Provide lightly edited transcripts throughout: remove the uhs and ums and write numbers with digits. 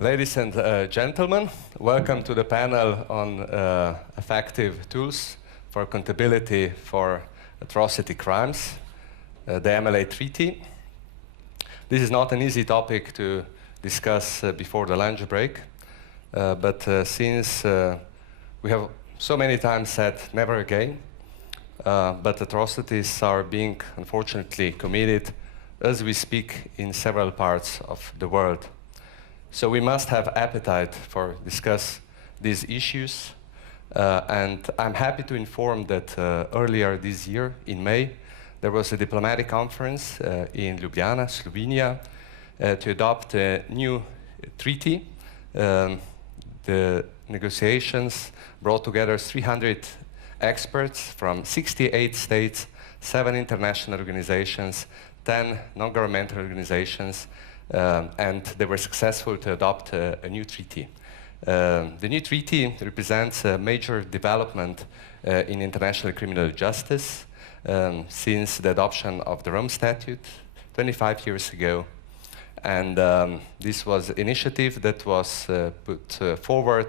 Ladies and gentlemen, welcome to the panel on effective tools for accountability for atrocity crimes, the MLA Treaty. This is not an easy topic to discuss before the lunch break, but since we have so many times said never again, but atrocities are being unfortunately committed as we speak in several parts of the world. So we must have appetite for discuss these issues, and I'm happy to inform that earlier this year, in May, there was a diplomatic conference in Ljubljana, Slovenia, to adopt a new treaty. The negotiations brought together 300 experts from 68 states, 7 international organizations, 10 non-governmental organizations, and they were successful to adopt a new treaty. The new treaty represents a major development in international criminal justice since the adoption of the Rome Statute 25 years ago. And this was an initiative that was put forward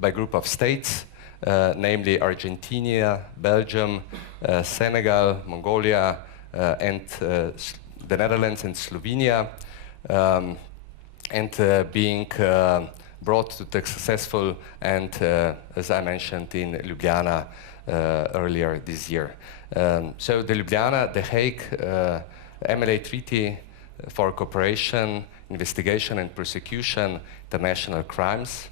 by a group of states, namely Argentina, Belgium, Senegal, Mongolia, and the Netherlands and Slovenia, and being brought to the successful and, as I mentioned, in Ljubljana earlier this year. So the Ljubljana, The Hague MLA Treaty for Cooperation, Investigation and Prosecution International Crimes.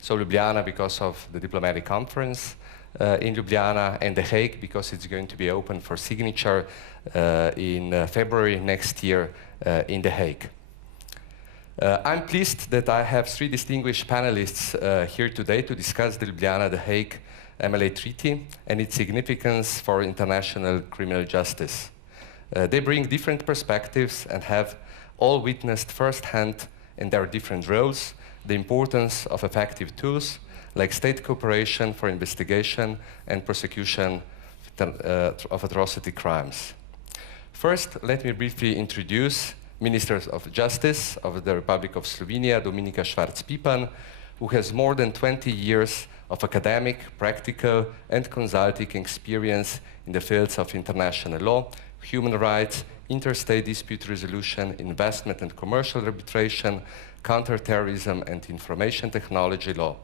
So Ljubljana because of the diplomatic conference in Ljubljana, and The Hague because it's going to be open for signature in February next year in The Hague. I'm pleased that I have 3 distinguished panelists here today to discuss the Ljubljana, The Hague MLA Treaty and its significance for international criminal justice. They bring different perspectives and have all witnessed firsthand in their different roles the importance of effective tools like state cooperation for investigation and prosecution of atrocity crimes. First, let me briefly introduce Minister of Justice of the Republic of Slovenia, Dominika Švarc Pipan, who has more than 20 years of academic, practical, and consulting experience in the fields of international law, human rights, interstate dispute resolution, investment and commercial arbitration, counterterrorism, and information technology law.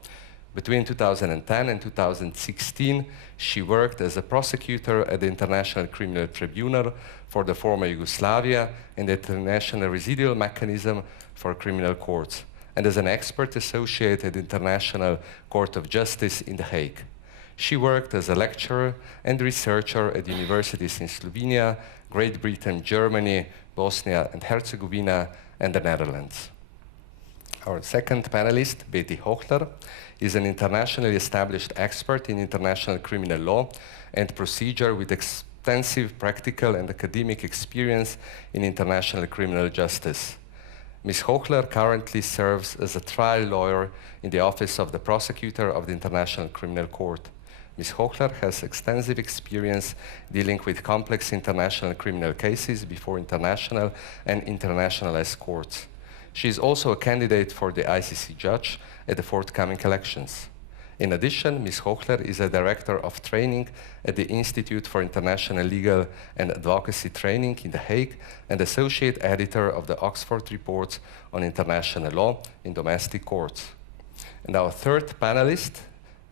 Between 2010 and 2016, she worked as a prosecutor at the International Criminal Tribunal for the former Yugoslavia and the International Residual Mechanism for Criminal Courts, and as an expert associate at the International Court of Justice in The Hague. She worked as a lecturer and researcher at universities in Slovenia, Great Britain, Germany, Bosnia and Herzegovina, and the Netherlands. Our second panelist, Beti Hohler, is an internationally established expert in international criminal law and procedure with extensive practical and academic experience in international criminal justice. Ms. Hohler currently serves as a trial lawyer in the Office of the Prosecutor of the International Criminal Court. Ms. Hohler has extensive experience dealing with complex international criminal cases before international and internationalized courts. She is also a candidate for the ICC judge at the forthcoming elections. In addition, Ms. Hohler is a director of training at the Institute for International Legal and Advocacy Training in The Hague and associate editor of the Oxford Reports on International Law in Domestic Courts. And our third panelist,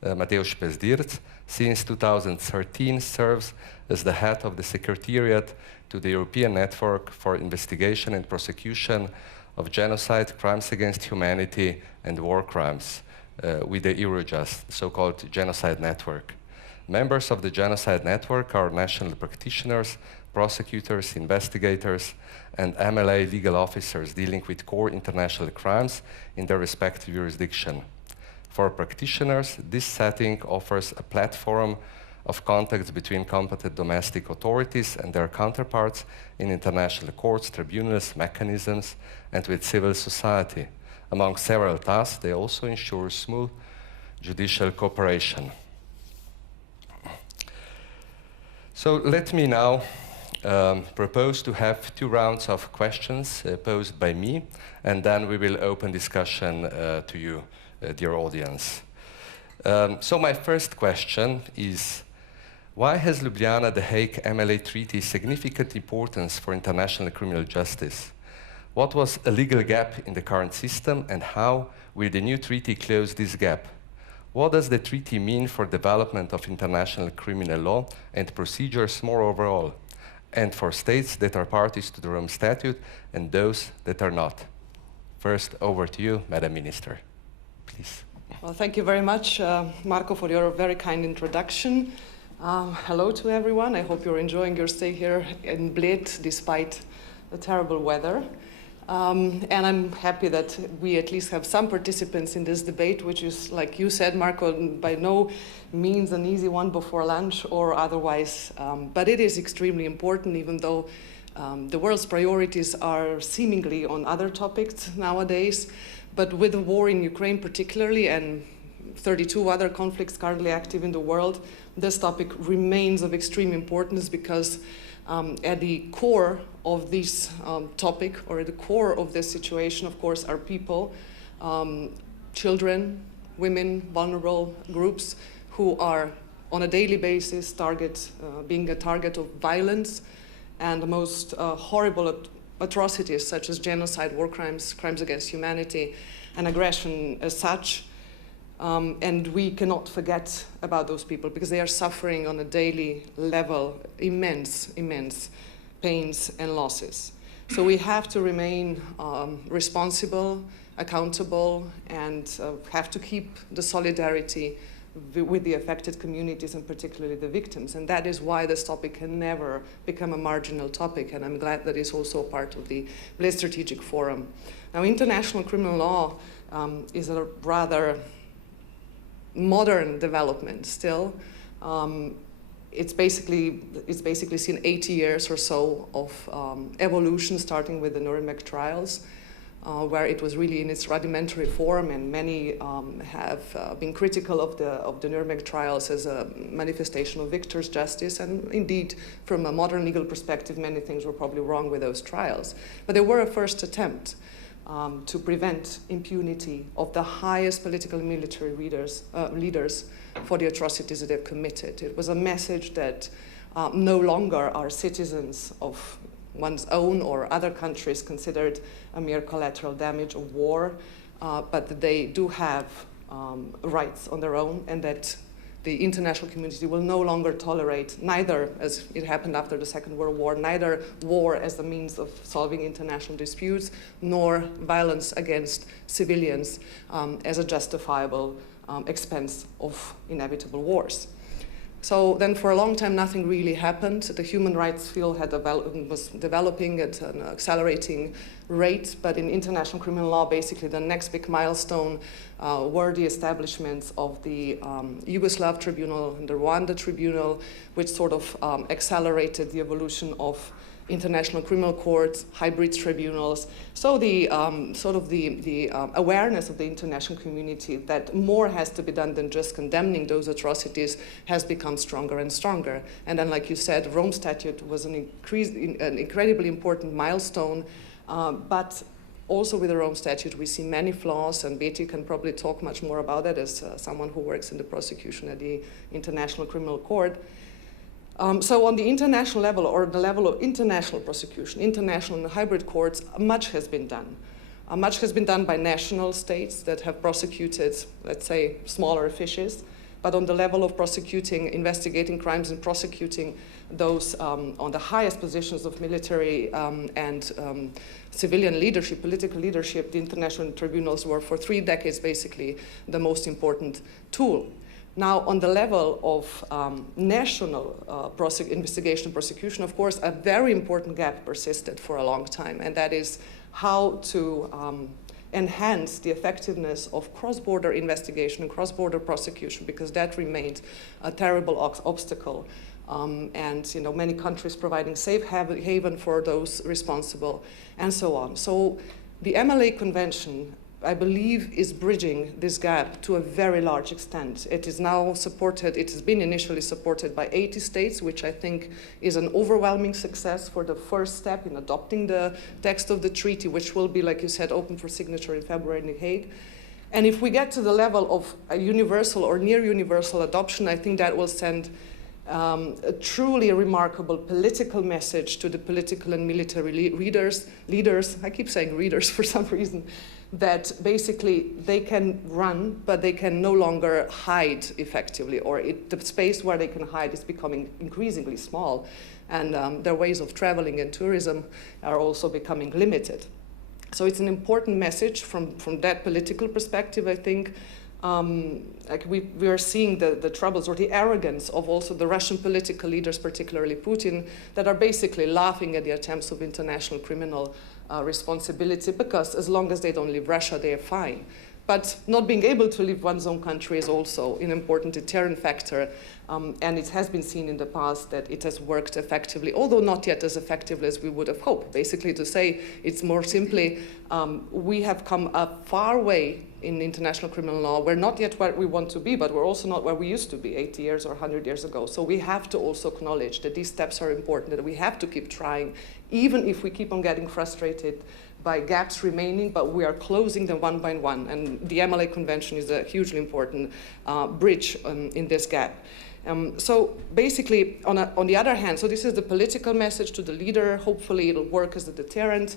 Matevz Pezdirc, since 2013 serves as the head of the Secretariat to the European Network for Investigation and Prosecution of Genocide, Crimes Against Humanity, and War Crimes with the EUROJUST, so-called Genocide Network. Members of the Genocide Network are national practitioners, prosecutors, investigators, and MLA legal officers dealing with core international crimes in their respective jurisdiction. For practitioners, this setting offers a platform of contacts between competent domestic authorities and their counterparts in international courts, tribunals, mechanisms, and with civil society. Among several tasks, they also ensure smooth judicial cooperation. So let me now propose to have 2 rounds of questions posed by me, and then we will open discussion to you, dear audience. So my first question is, why has Ljubljana, The Hague MLA Treaty significant importance for international criminal justice? What was a legal gap in the current system, and how will the new treaty close this gap? What does the treaty mean for development of international criminal law and procedures more overall, and for states that are parties to the Rome Statute and those that are not? First, over to you, Madam Minister, please. Well, thank you very much, Marko, for your very kind introduction. Hello to everyone. I hope you're enjoying your stay here in Bled despite the terrible weather. And I'm happy that we at least have some participants in this debate, which is, like you said, Marko, by no means an easy one before lunch or otherwise. But it is extremely important, even though the world's priorities are seemingly on other topics nowadays. But with the war in Ukraine particularly, and 32 other conflicts currently active in the world, this topic remains of extreme importance, because at the core of this topic, or at the core of this situation, of course, are people, children, women, vulnerable groups, who are on a daily basis being a target of violence and the most horrible atrocities, such as genocide, war crimes, crimes against humanity, and aggression as such. And we cannot forget about those people, because they are suffering on a daily level immense pains and losses. So we have to remain responsible, accountable, and have to keep the solidarity with the affected communities, and particularly the victims. And that is why this topic can never become a marginal topic, and I'm glad that it's also part of the Bled Strategic Forum. Now, international criminal law is a rather modern development still. It's basically seen 80 years or so of evolution, starting with the Nuremberg trials, where it was really in its rudimentary form, and many have been critical of the Nuremberg trials as a manifestation of victor's justice. And indeed, from a modern legal perspective, many things were probably wrong with those trials. But they were a first attempt to prevent impunity of the highest political and military leaders for the atrocities that they've committed. It was a message that no longer are citizens of one's own or other countries considered a mere collateral damage of war, but that they do have rights on their own, and that the international community will no longer tolerate, neither, as it happened after the Second World War, neither war as a means of solving international disputes, nor violence against civilians as a justifiable expense of inevitable wars. So then for a long time, nothing really happened. The human rights field was developing at an accelerating rate, but in international criminal law, basically the next big milestone were the establishments of the Yugoslav Tribunal and the Rwanda Tribunal, which sort of accelerated the evolution of international criminal courts, hybrid tribunals. So the awareness of the international community that more has to be done than just condemning those atrocities has become stronger and stronger. And then, like you said, Rome Statute was an incredibly important milestone, but also with the Rome Statute we see many flaws, and Beti can probably talk much more about that as someone who works in the prosecution at the International Criminal Court. So on the international level, or the level of international prosecution, international and hybrid courts, much has been done. Much has been done by national states that have prosecuted, let's say, smaller fishes. But on the level of prosecuting, investigating crimes and prosecuting those on the highest positions of military and civilian leadership, political leadership, the international tribunals were for 3 decades basically the most important tool. Now, on the level of national investigation and prosecution, of course, a very important gap persisted for a long time, and that is how to enhance the effectiveness of cross-border investigation and cross-border prosecution, because that remained a terrible obstacle. And many countries providing safe haven for those responsible, and so on. So the MLA Convention I believe, is bridging this gap to a very large extent. It is now supported, it has been initially supported by 80 states, which I think is an overwhelming success for the first step in adopting the text of the treaty, which will be, like you said, open for signature in February in The Hague. And if we get to the level of a universal or near universal adoption, I think that will send a truly remarkable political message to the political and military leaders, I keep saying readers for some reason, that basically they can run, but they can no longer hide effectively, or the space where they can hide is becoming increasingly small, and their ways of traveling and tourism are also becoming limited. So it's an important message from that political perspective, I think. Like we are seeing the troubles or the arrogance of also the Russian political leaders, particularly Putin, that are basically laughing at the attempts of international criminal responsibility, because as long as they don't leave Russia, they are fine. But not being able to leave one's own country is also an important deterrent factor, and it has been seen in the past that it has worked effectively, although not yet as effectively as we would have hoped. Basically, to say it's more simply, we have come a far way in international criminal law. We're not yet where we want to be, but we're also not where we used to be 80 years or 100 years ago. So we have to also acknowledge that these steps are important, that we have to keep trying, even if we keep on getting frustrated by gaps remaining, but we are closing them one by one. And the MLA Convention is a hugely important bridge in this gap. So basically, on the other hand, so this is the political message to the leader. Hopefully it'll work as a deterrent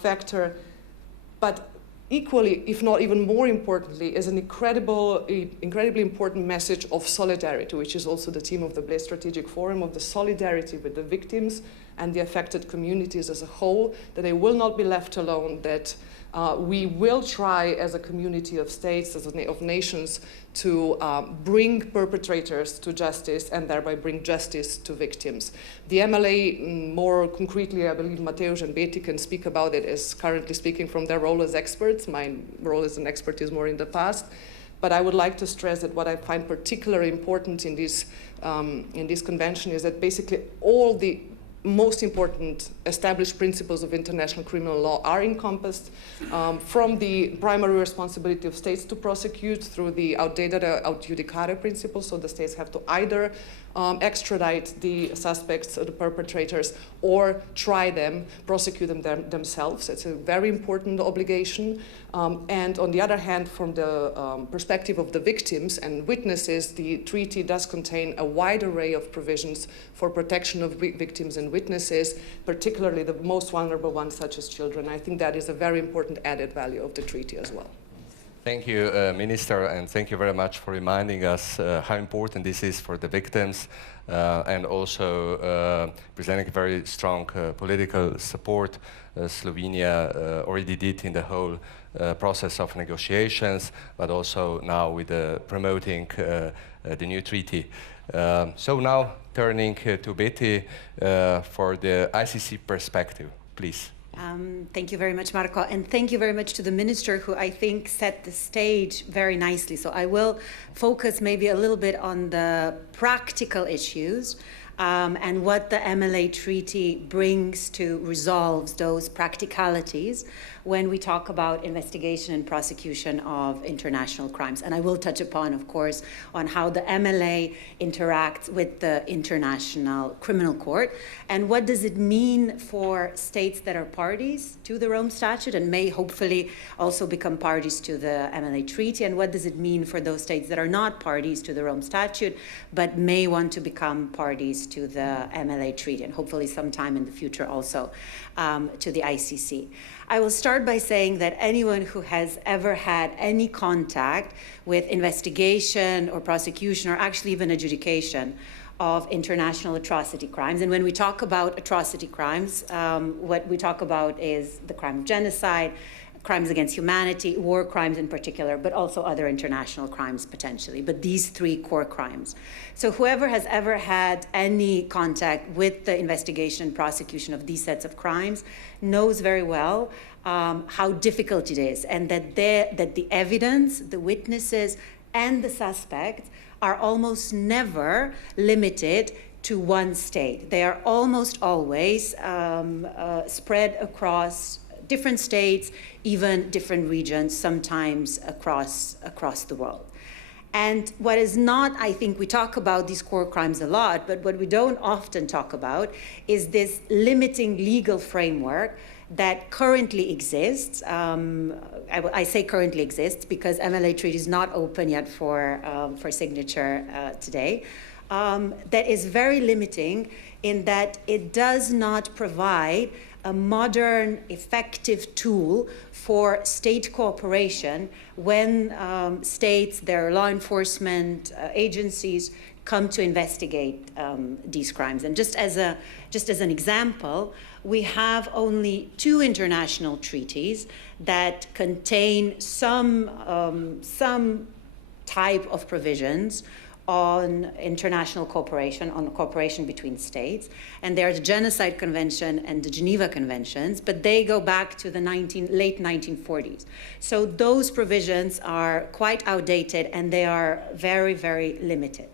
factor. But equally, if not even more importantly, is an incredibly important message of solidarity, which is also the theme of the Bled Strategic Forum, of the solidarity with the victims and the affected communities as a whole, that they will not be left alone, that we will try as a community of states, of nations, to bring perpetrators to justice and thereby bring justice to victims. The MLA, more concretely, I believe Matevz and Beti can speak about it as currently speaking from their role as experts. My role as an expert is more in the past. But I would like to stress that what I find particularly important in this convention is that basically all the most important established principles of international criminal law are encompassed, from the primary responsibility of states to prosecute through the aut judicare principle, so the states have to either extradite the suspects or the perpetrators or try them, prosecute them themselves. It's a very important obligation. And on the other hand, from the perspective of the victims and witnesses, the treaty does contain a wide array of provisions for protection of victims and witnesses, particularly the most vulnerable ones, such as children. I think that is a very important added value of the treaty as well. Thank you, Minister, and thank you very much for reminding us how important this is for the victims, and also presenting very strong political support Slovenia already did in the whole process of negotiations, but also now with promoting the new treaty. So now turning to Beti for the ICC perspective, please. Thank you very much, Marko, and thank you very much to the Minister, who I think set the stage very nicely. So I will focus maybe a little bit on the practical issues and what the MLA Treaty brings to resolve those practicalities when we talk about investigation and prosecution of international crimes. And I will touch upon, of course, on how the MLA interacts with the International Criminal Court and what does it mean for states that are parties to the Rome Statute and may hopefully also become parties to the MLA Treaty, and what does it mean for those states that are not parties to the Rome Statute but may want to become parties to the MLA Treaty, and hopefully sometime in the future also to the ICC. I will start by saying that anyone who has ever had any contact with investigation or prosecution or actually even adjudication of international atrocity crimes, and when we talk about atrocity crimes, what we talk about is the crime of genocide, crimes against humanity, war crimes in particular, but also other international crimes potentially, but these three core crimes. So whoever has ever had any contact with the investigation and prosecution of these sets of crimes knows very well how difficult it is, and that the evidence, the witnesses, and the suspects are almost never limited to one state. They are almost always spread across different states, even different regions, sometimes across the world. And what is not, I think we talk about these core crimes a lot, but what we don't often talk about is this limiting legal framework that currently exists. I say currently exists because MLA Treaty is not open yet for signature today. That is very limiting in that it does not provide a modern, effective tool for state cooperation when states, their law enforcement agencies come to investigate these crimes. And just as an example, we have only 2 international treaties that contain some type of provisions on international cooperation, on cooperation between states. And there's the Genocide Convention and the Geneva Conventions, but they go back to the late 1940s. So those provisions are quite outdated and they are very, very limited.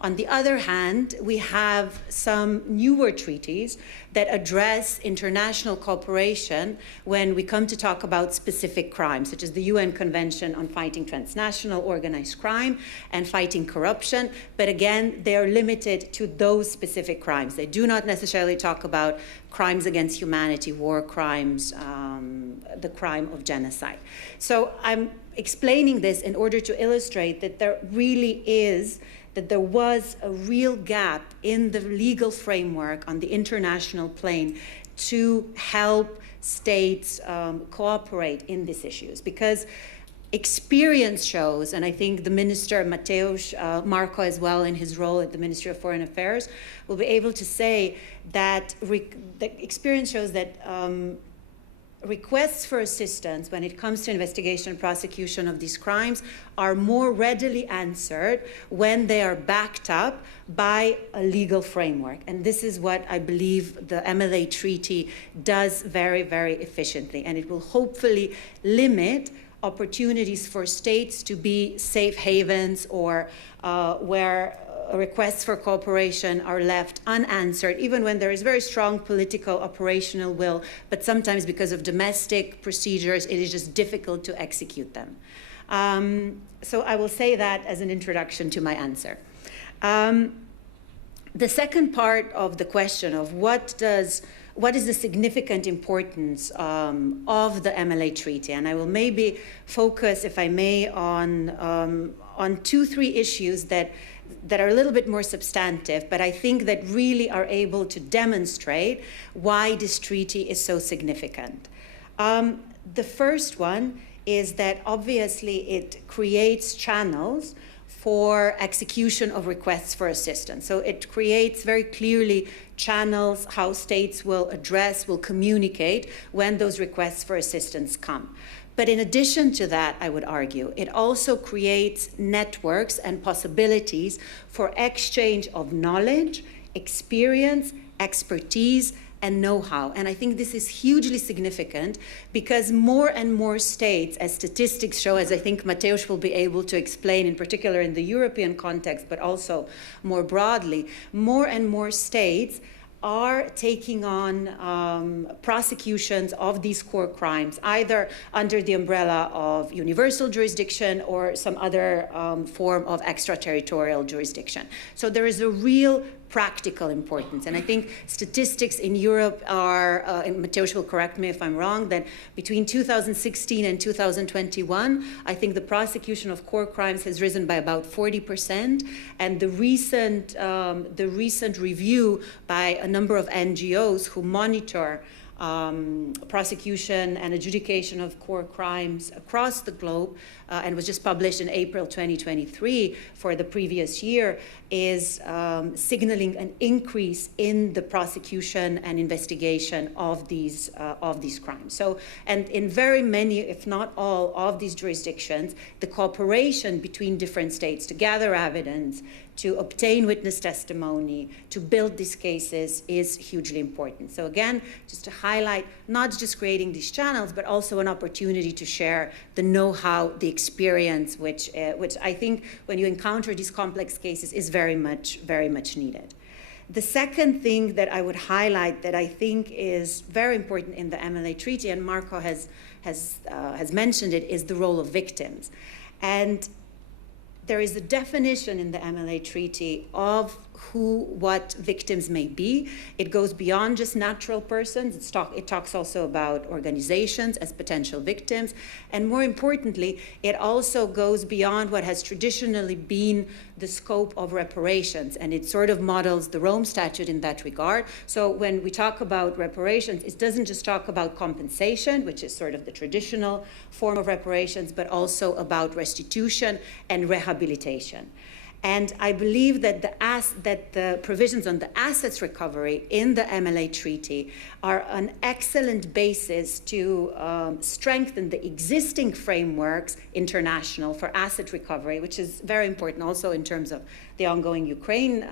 On the other hand, we have some newer treaties that address international cooperation when we come to talk about specific crimes, such as the UN Convention on Fighting Transnational Organized Crime and Fighting Corruption. But again, they're limited to those specific crimes. They do not necessarily talk about crimes against humanity, war crimes, the crime of genocide. So I'm explaining this in order to illustrate that there was a real gap in the legal framework on the international plane to help states cooperate in these issues. Because experience shows, and I think the Minister Matevz, Marko as well in his role at the Ministry of Foreign Affairs, will be able to say that the experience shows that requests for assistance when it comes to investigation and prosecution of these crimes are more readily answered when they are backed up by a legal framework. And this is what I believe the MLA Treaty does very, very efficiently. And it will hopefully limit opportunities for states to be safe havens or where requests for cooperation are left unanswered, even when there is very strong political operational will, but sometimes because of domestic procedures, it is just difficult to execute them. So I will say that as an introduction to my answer. The second part of the question of what is the significant importance of the MLA Treaty, and I will maybe focus, if I may, on 2-3 issues that are a little bit more substantive, but I think that really are able to demonstrate why this treaty is so significant. The first one is that obviously it creates channels for execution of requests for assistance. So it creates very clearly channels how states will communicate when those requests for assistance come. But in addition to that, I would argue, it also creates networks and possibilities for exchange of knowledge, experience, expertise, and know-how. And I think this is hugely significant because more and more states, as statistics show, as I think Matevz will be able to explain, in particular in the European context, but also more broadly, more and more states are taking on prosecutions of these core crimes, either under the umbrella of universal jurisdiction or some other form of extraterritorial jurisdiction. So there is a real practical importance. And I think statistics in Europe are, and Matevz will correct me if I'm wrong, that between 2016 and 2021, I think the prosecution of core crimes has risen by about 40%. And the recent review by a number of NGOs who monitor prosecution and adjudication of core crimes across the globe, and was just published in April 2023 for the previous year, is signaling an increase in the prosecution and investigation of these crimes. So, and in very many, if not all, of these jurisdictions, the cooperation between different states to gather evidence, to obtain witness testimony, to build these cases is hugely important. So again, just to highlight, not just creating these channels, but also an opportunity to share the know-how, the experience, which I think when you encounter these complex cases is very much needed. The second thing that I would highlight that I think is very important in the MLA Treaty, and Marko has mentioned it, is the role of victims. And there is a definition in the MLA Treaty of what victims may be. It goes beyond just natural persons. It talks also about organizations as potential victims. And more importantly, it also goes beyond what has traditionally been the scope of reparations. And it sort of models the Rome Statute in that regard. So when we talk about reparations, it doesn't just talk about compensation, which is sort of the traditional form of reparations, but also about restitution and rehabilitation. And I believe that the provisions on the assets recovery in the MLA Treaty are an excellent basis to strengthen the existing frameworks international for asset recovery, which is very important also in terms of the ongoing Ukraine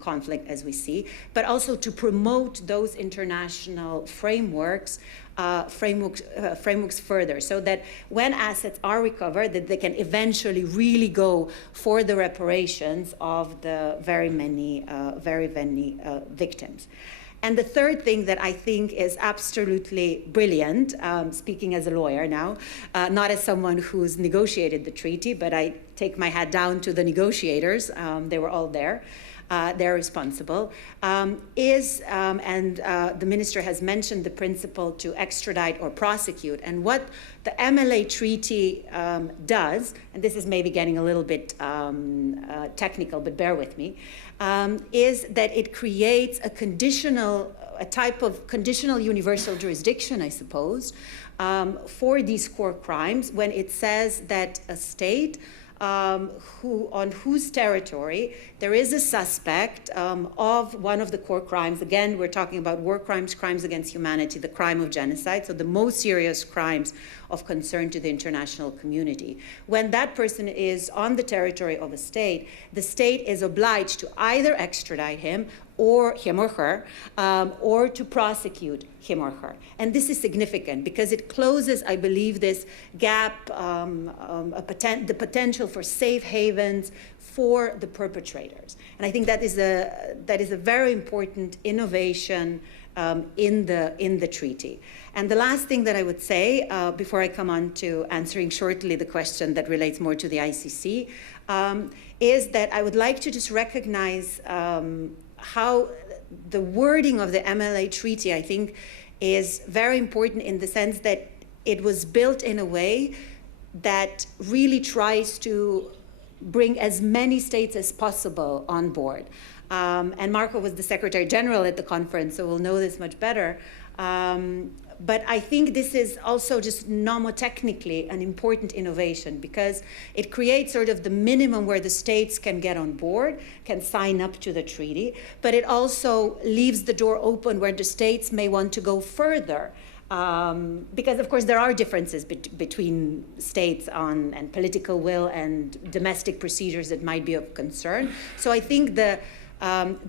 conflict, as we see, but also to promote those international frameworks further, so that when assets are recovered, that they can eventually really go for the reparations of the very many victims. And the third thing that I think is absolutely brilliant, speaking as a lawyer now, not as someone who's negotiated the treaty, but I take my hat down to the negotiators, they were all there. They're responsible, and the minister has mentioned the principle to extradite or prosecute. And what the MLA Treaty does, and this is maybe getting a little bit technical, but bear with me, is that it creates a type of conditional universal jurisdiction, I suppose, for these core crimes when it says that a state on whose territory there is a suspect of one of the core crimes. Again, we're talking about war crimes, crimes against humanity, the crime of genocide, so the most serious crimes of concern to the international community. When that person is on the territory of a state, the state is obliged to either extradite him or her, or to prosecute him or her. And this is significant because it closes, I believe, this gap, the potential for safe havens for the perpetrators. And I think that is a very important innovation in the treaty. And the last thing that I would say, before I come on to answering shortly the question that relates more to the ICC, is that I would like to just recognize how the wording of the MLA Treaty, I think, is very important in the sense that it was built in a way that really tries to bring as many states as possible on board. And Marko was the Secretary General at the conference, so we'll know this much better. But I think this is also just nomotechnically an important innovation because it creates sort of the minimum where the states can get on board, can sign up to the treaty, but it also leaves the door open where the states may want to go further. Because, of course, there are differences between states and political will and domestic procedures that might be of concern. So I think the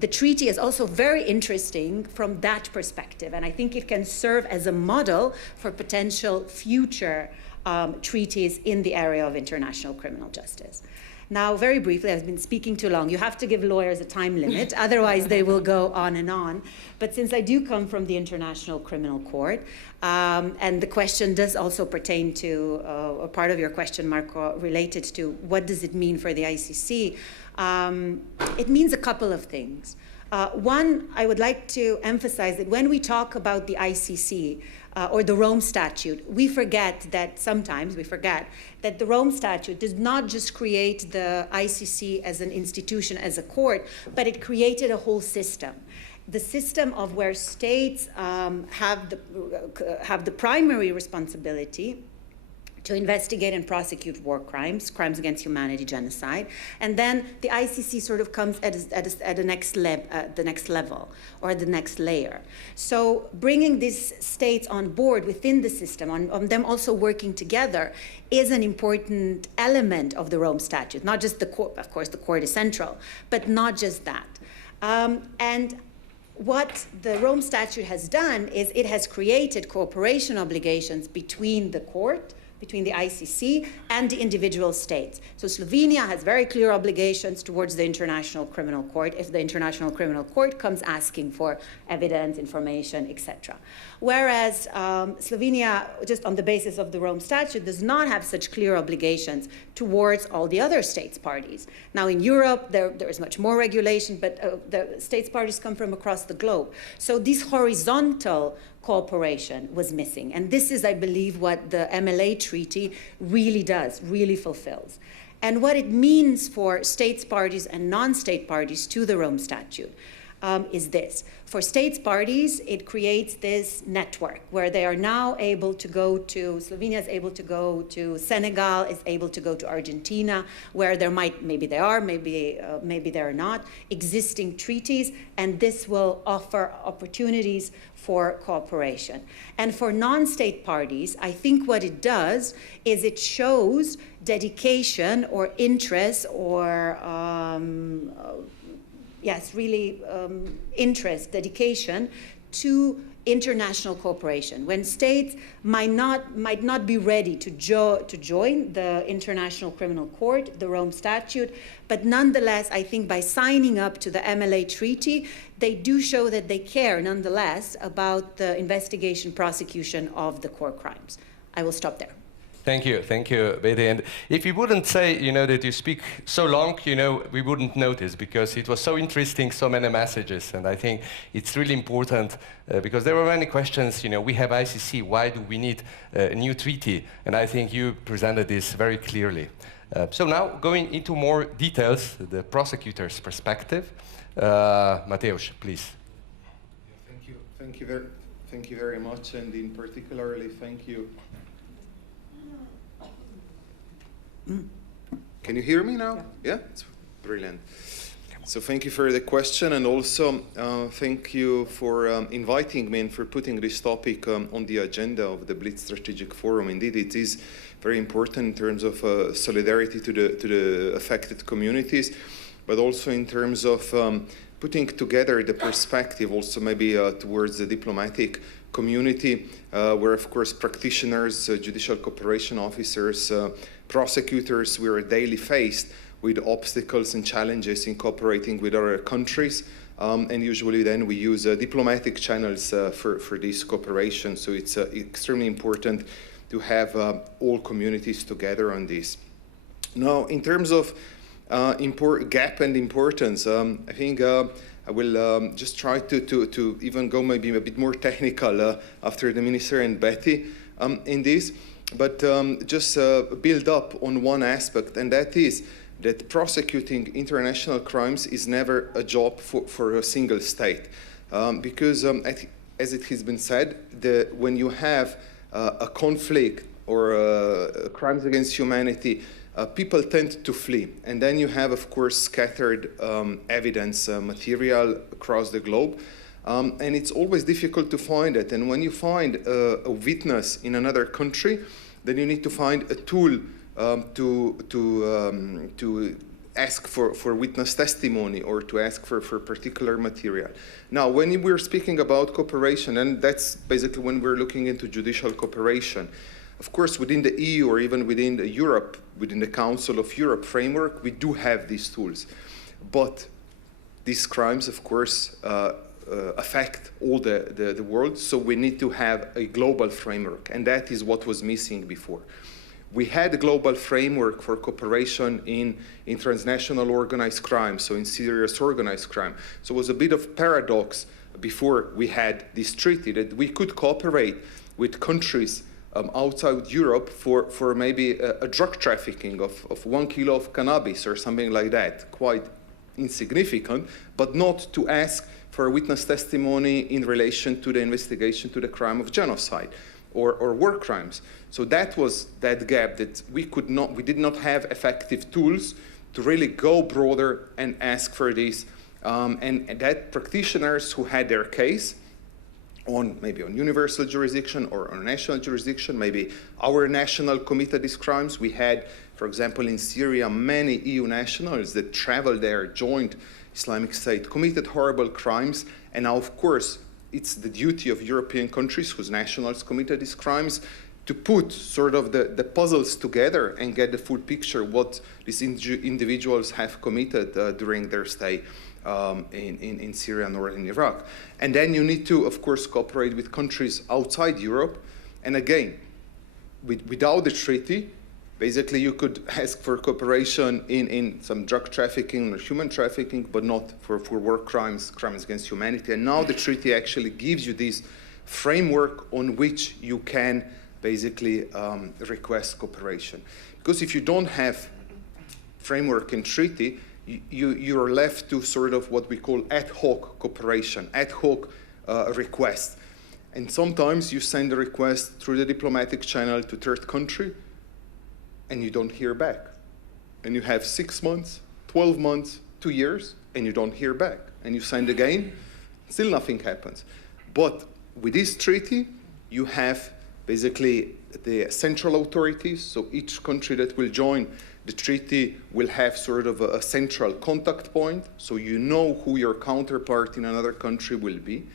treaty is also very interesting from that perspective, and I think it can serve as a model for potential future treaties in the area of international criminal justice. Now, very briefly, I've been speaking too long. You have to give lawyers a time limit, otherwise they will go on and on. But since I do come from the International Criminal Court, and the question does also pertain to, a part of your question, Marko, related to what does it mean for the ICC, it means a couple of things. One, I would like to emphasize that when we talk about the ICC, or the Rome Statute, sometimes we forget that the Rome Statute did not just create the ICC as an institution, as a court, but it created a whole system. The system of where states have the primary responsibility to investigate and prosecute war crimes, crimes against humanity, genocide, and then the ICC sort of comes at the next level or the next layer. So bringing these states on board within the system, on them also working together, is an important element of the Rome Statute. Not just the court, of course, the court is central, but not just that. And what the Rome Statute has done is it has created cooperation obligations between the court, between the ICC and the individual states. So Slovenia has very clear obligations towards the International Criminal Court if the International Criminal Court comes asking for evidence, information, etc. Whereas Slovenia, just on the basis of the Rome Statute, does not have such clear obligations towards all the other states parties. Now in Europe, there is much more regulation, but the states parties come from across the globe. So this horizontal cooperation was missing. And this is, I believe, what the MLA Treaty really does, really fulfills. And what it means for states parties and non-state parties to the Rome Statute is this. For states parties, it creates this network where they are now able to go to, Slovenia is able to go to Senegal, is able to go to Argentina, where there might, maybe they are, maybe they're not, existing treaties, and this will offer opportunities for cooperation. And for non-state parties, I think what it does is it shows dedication or interest or yes, really interest, dedication to international cooperation. When states might not be ready to join the International Criminal Court, the Rome Statute, but nonetheless, I think by signing up to the MLA Treaty, they do show that they care nonetheless about the investigation, prosecution of the core crimes. I will stop there. Thank you, Beti. And if you wouldn't say, that you speak so long, we wouldn't notice because it was so interesting, so many messages. And I think it's really important because there were many questions. We have ICC. Why do we need a new treaty? And I think you presented this very clearly. So now going into more details, the prosecutor's perspective. Matevz, please. Yeah, thank you very much, and in particularly thank you. Can you hear me now? Yeah? It's brilliant. So thank you for the question, and also thank you for inviting me and for putting this topic on the agenda of the Blitz Strategic Forum. Indeed, it is very important in terms of solidarity to the affected communities, but also in terms of putting together the perspective also maybe towards the diplomatic community, where of course practitioners, judicial cooperation officers, prosecutors, we are daily faced with obstacles and challenges in cooperating with other countries, and usually then we use diplomatic channels for this cooperation. So it's extremely important to have all communities together on this. Now, in terms of gap and importance, I think I will just try to even go maybe a bit more technical after the Minister and Beti in this, but just build up on one aspect, and that is that prosecuting international crimes is never a job for a single state. Because as it has been said, when you have a conflict or crimes against humanity, people tend to flee. And then you have, of course, scattered evidence material across the globe. And it's always difficult to find it. And when you find a witness in another country, then you need to find a tool to ask for witness testimony or to ask for particular material. Now, when we're speaking about cooperation, and that's basically when we're looking into judicial cooperation, of course, within the EU or even within Europe, within the Council of Europe framework, we do have these tools. But these crimes, of course, affect all the world, so we need to have a global framework, and that is what was missing before. We had a global framework for cooperation in transnational organized crime, so in serious organized crime. So it was a bit of paradox before we had this treaty that we could cooperate with countries outside Europe for maybe a drug trafficking of 1 kilo of cannabis or something like that, quite insignificant, but not to ask for a witness testimony in relation to the investigation to the crime of genocide or war crimes. So that was that gap that we did not have effective tools to really go broader and ask for this. And that practitioners who had their case maybe on universal jurisdiction or on national jurisdiction, maybe our national committed these crimes. We had, for example, in Syria, many EU nationals that traveled there, joined Islamic State, committed horrible crimes, and now, of course, it's the duty of European countries whose nationals committed these crimes to put sort of the puzzles together and get the full picture what these individuals have committed during their stay in Syria nor in Iraq. And then you need to, of course, cooperate with countries outside Europe. And again, without the treaty, basically you could ask for cooperation in some drug trafficking or human trafficking, but not for war crimes, crimes against humanity. And now the treaty actually gives you this framework on which you can basically request cooperation. Because if you don't have framework and treaty, you're left to sort of what we call ad hoc cooperation, ad hoc request. And sometimes you send a request through the diplomatic channel to third country, and you don't hear back. And you have 6 months, 12 months, 2 years, and you don't hear back. And you send again, still nothing happens. But with this treaty, you have basically the central authorities, so each country that will join the treaty will have sort of a central contact point, so you know who your counterpart in another country will be.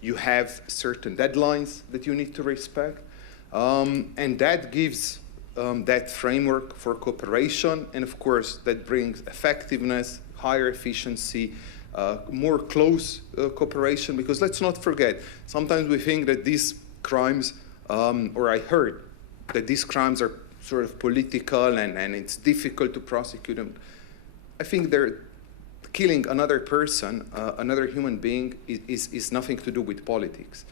You have certain deadlines that you need to respect, and that gives that framework for cooperation, and of course that brings effectiveness, higher efficiency, more close cooperation, because let's not forget, sometimes we think that these crimes, or I heard that these crimes are sort of political and it's difficult to prosecute them. I think they're killing another person, another human being, is nothing to do with politics.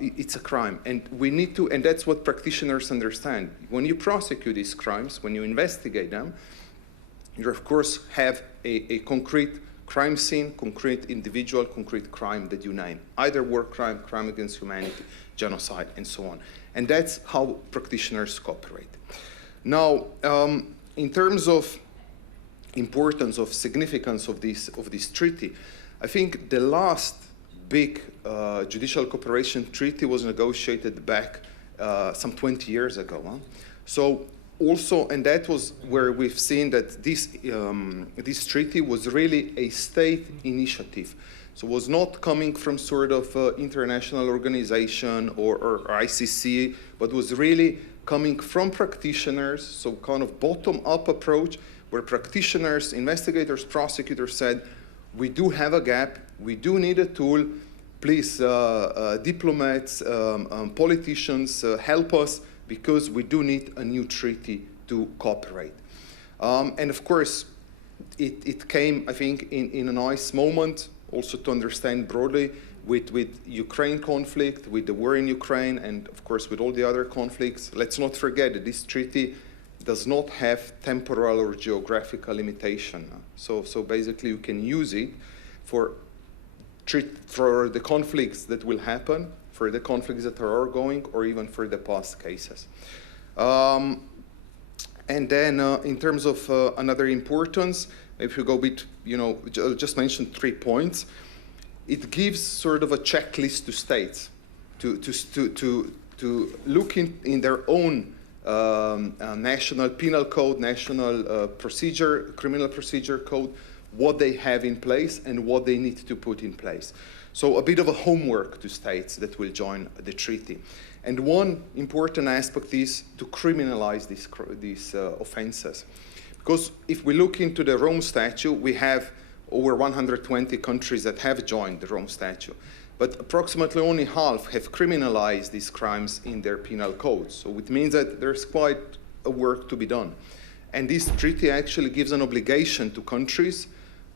It's a crime, and we need to, and that's what practitioners understand. When you prosecute these crimes, when you investigate them, you of course have a concrete crime scene, concrete individual, concrete crime that you name, either war crime, crime against humanity, genocide, and so on. And that's how practitioners cooperate. Now, in terms of importance, of significance of this treaty, I think the last big judicial cooperation treaty was negotiated back some 20 years ago. Huh? So also, and that was where we've seen that this treaty was really a state initiative. So it was not coming from sort of international organization or ICC, but was really coming from practitioners, so kind of bottom-up approach, where practitioners, investigators, prosecutors said, we do have a gap, we do need a tool, please, diplomats, politicians, help us, because we do need a new treaty to cooperate. And of course, it came, I think, in a nice moment, also to understand broadly with Ukraine conflict, with the war in Ukraine, and of course with all the other conflicts. Let's not forget that this treaty does not have temporal or geographical limitation. So basically you can use it for the conflicts that will happen, for the conflicts that are ongoing, or even for the past cases. And then in terms of another importance, if you go with, I'll just mention 3 points. It gives sort of a checklist to states to look in their own national penal code, national criminal procedure code, what they have in place and what they need to put in place. So a bit of a homework to states that will join the treaty. And one important aspect is to criminalize these offenses. Because if we look into the Rome Statute, we have over 120 countries that have joined the Rome Statute. But approximately only half have criminalized these crimes in their penal codes. So it means that there's quite a work to be done. And this treaty actually gives an obligation to countries.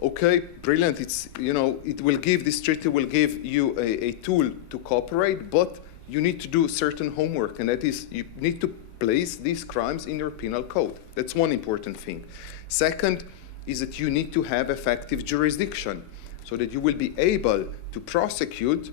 Okay, brilliant, this treaty will give you a tool to cooperate, but you need to do certain homework, and that is you need to place these crimes in your penal code. That's one important thing. Second is that you need to have effective jurisdiction so that you will be able to prosecute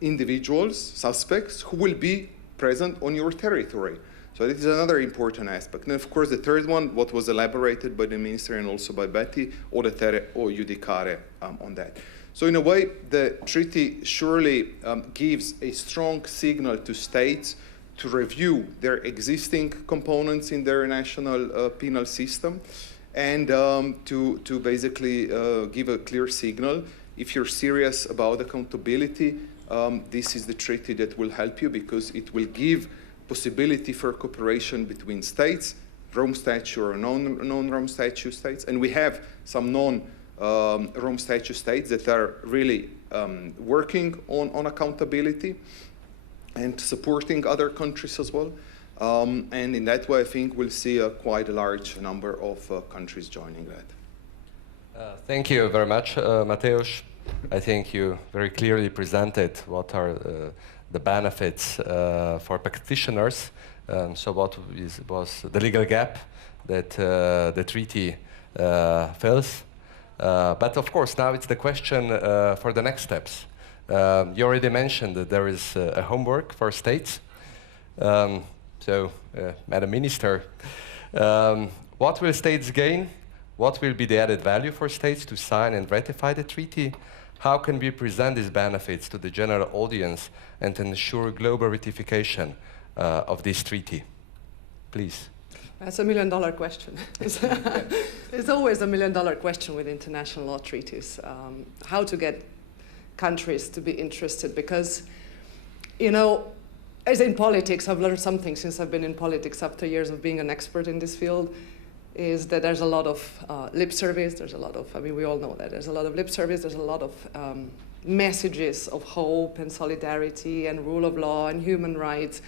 individuals, suspects, who will be present on your territory. So this is another important aspect. And of course, the third one, what was elaborated by the minister and also by Beti, auditere o judicare on that. So in a way, the treaty surely gives a strong signal to states to review their existing components in their national penal system, and to basically give a clear signal. If you're serious about accountability, this is the treaty that will help you, because it will give possibility for cooperation between states, Rome Statute or non-Rome Statute states, and we have some non-Rome Statute states that are really working on accountability and supporting other countries as well. And in that way, I think we'll see quite a large number of countries joining that. Thank you very much, Matevz. I think you very clearly presented what are the benefits for practitioners. So what was the legal gap that the treaty fills. But of course, now it's the question for the next steps. You already mentioned that there is a homework for states. So, Madam Minister, what will states gain? What will be the added value for states to sign and ratify the treaty? How can we present these benefits to the general audience and ensure global ratification of this treaty? Please. That's $1 million question. It's always $1 million question with international law treaties. How to get countries to be interested, because, you know, as in politics, I've learned something since I've been in politics after years of being an expert in this field, is that there's a lot of lip service, there's a lot of, I mean, we all know that, there's a lot of lip service, there's a lot of messages of hope and solidarity and rule of law and human rights.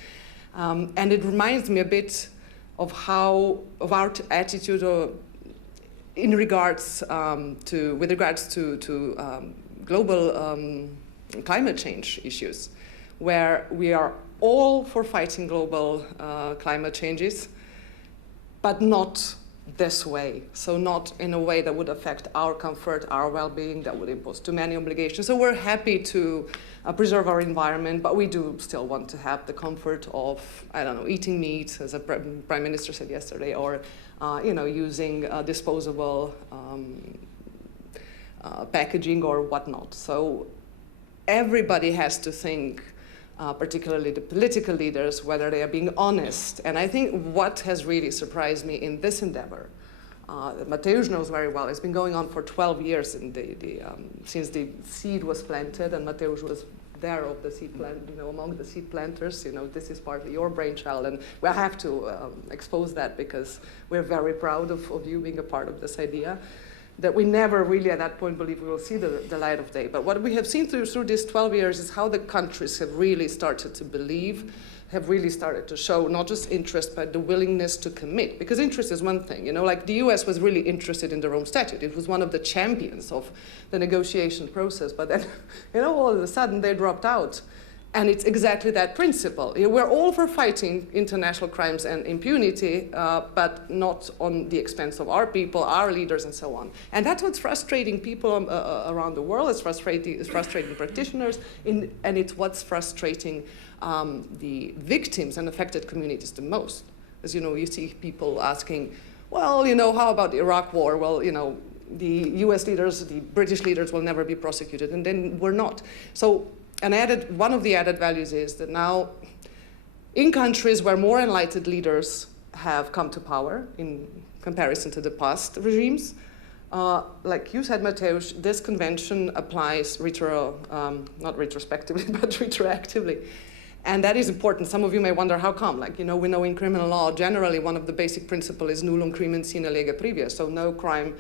And it reminds me a bit of our attitude in regards with regards to global climate change issues, where we are all for fighting global climate changes, but not this way. So not in a way that would affect our comfort, our well-being, that would impose too many obligations. So we're happy to preserve our environment, but we do still want to have the comfort of, I don't know, eating meat, as a Prime Minister said yesterday, or you know, using disposable packaging or whatnot. So everybody has to think, particularly the political leaders, whether they are being honest. And I think what has really surprised me in this endeavor, Matevz knows very well, it's been going on for 12 years since the seed was planted, and Matevz was there of the seed plant, you know, among the seed planters. You know, this is partly your brainchild, and we have to expose that, because we're very proud of you being a part of this idea, that we never really at that point believed we will see the light of day. But what we have seen through these 12 years is how the countries have really started to believe, have really started to show not just interest, but the willingness to commit. Because interest is one thing, you know, like the US was really interested in the Rome Statute. It was one of the champions of the negotiation process, but then, you know, all of a sudden they dropped out. And it's exactly that principle. We're all for fighting international crimes and impunity, but not on the expense of our people, our leaders, and so on. And that's what's frustrating people around the world. It's frustrating practitioners, and it's what's frustrating the victims and affected communities the most. As you know, you see people asking, well, you know, how about the Iraq war? Well, you know, the US leaders, the British leaders will never be prosecuted, and then we're not. So. And one of the added values is that now, in countries where more enlightened leaders have come to power in comparison to the past regimes, like you said, Matevz, this convention applies not retrospectively, but retroactively. And that is important. Some of you may wonder how come. Like, you know, we know in criminal law, generally one of the basic principles is nullum crimen sine lega previa, so no crime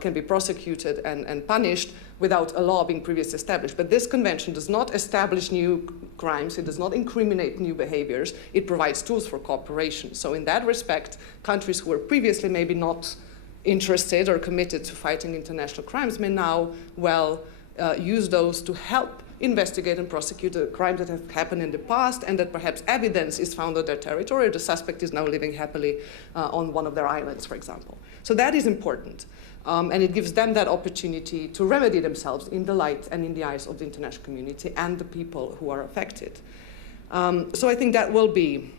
can be prosecuted and punished without a law being previously established. But this convention does not establish new crimes, it does not incriminate new behaviors, it provides tools for cooperation. So in that respect, countries who were previously maybe not interested or committed to fighting international crimes may now use those to help investigate and prosecute the crimes that have happened in the past, and that perhaps evidence is found on their territory. The suspect is now living happily on one of their islands, for example. So that is important. And it gives them that opportunity to remedy themselves in the light and in the eyes of the international community and the people who are affected. So I think that will be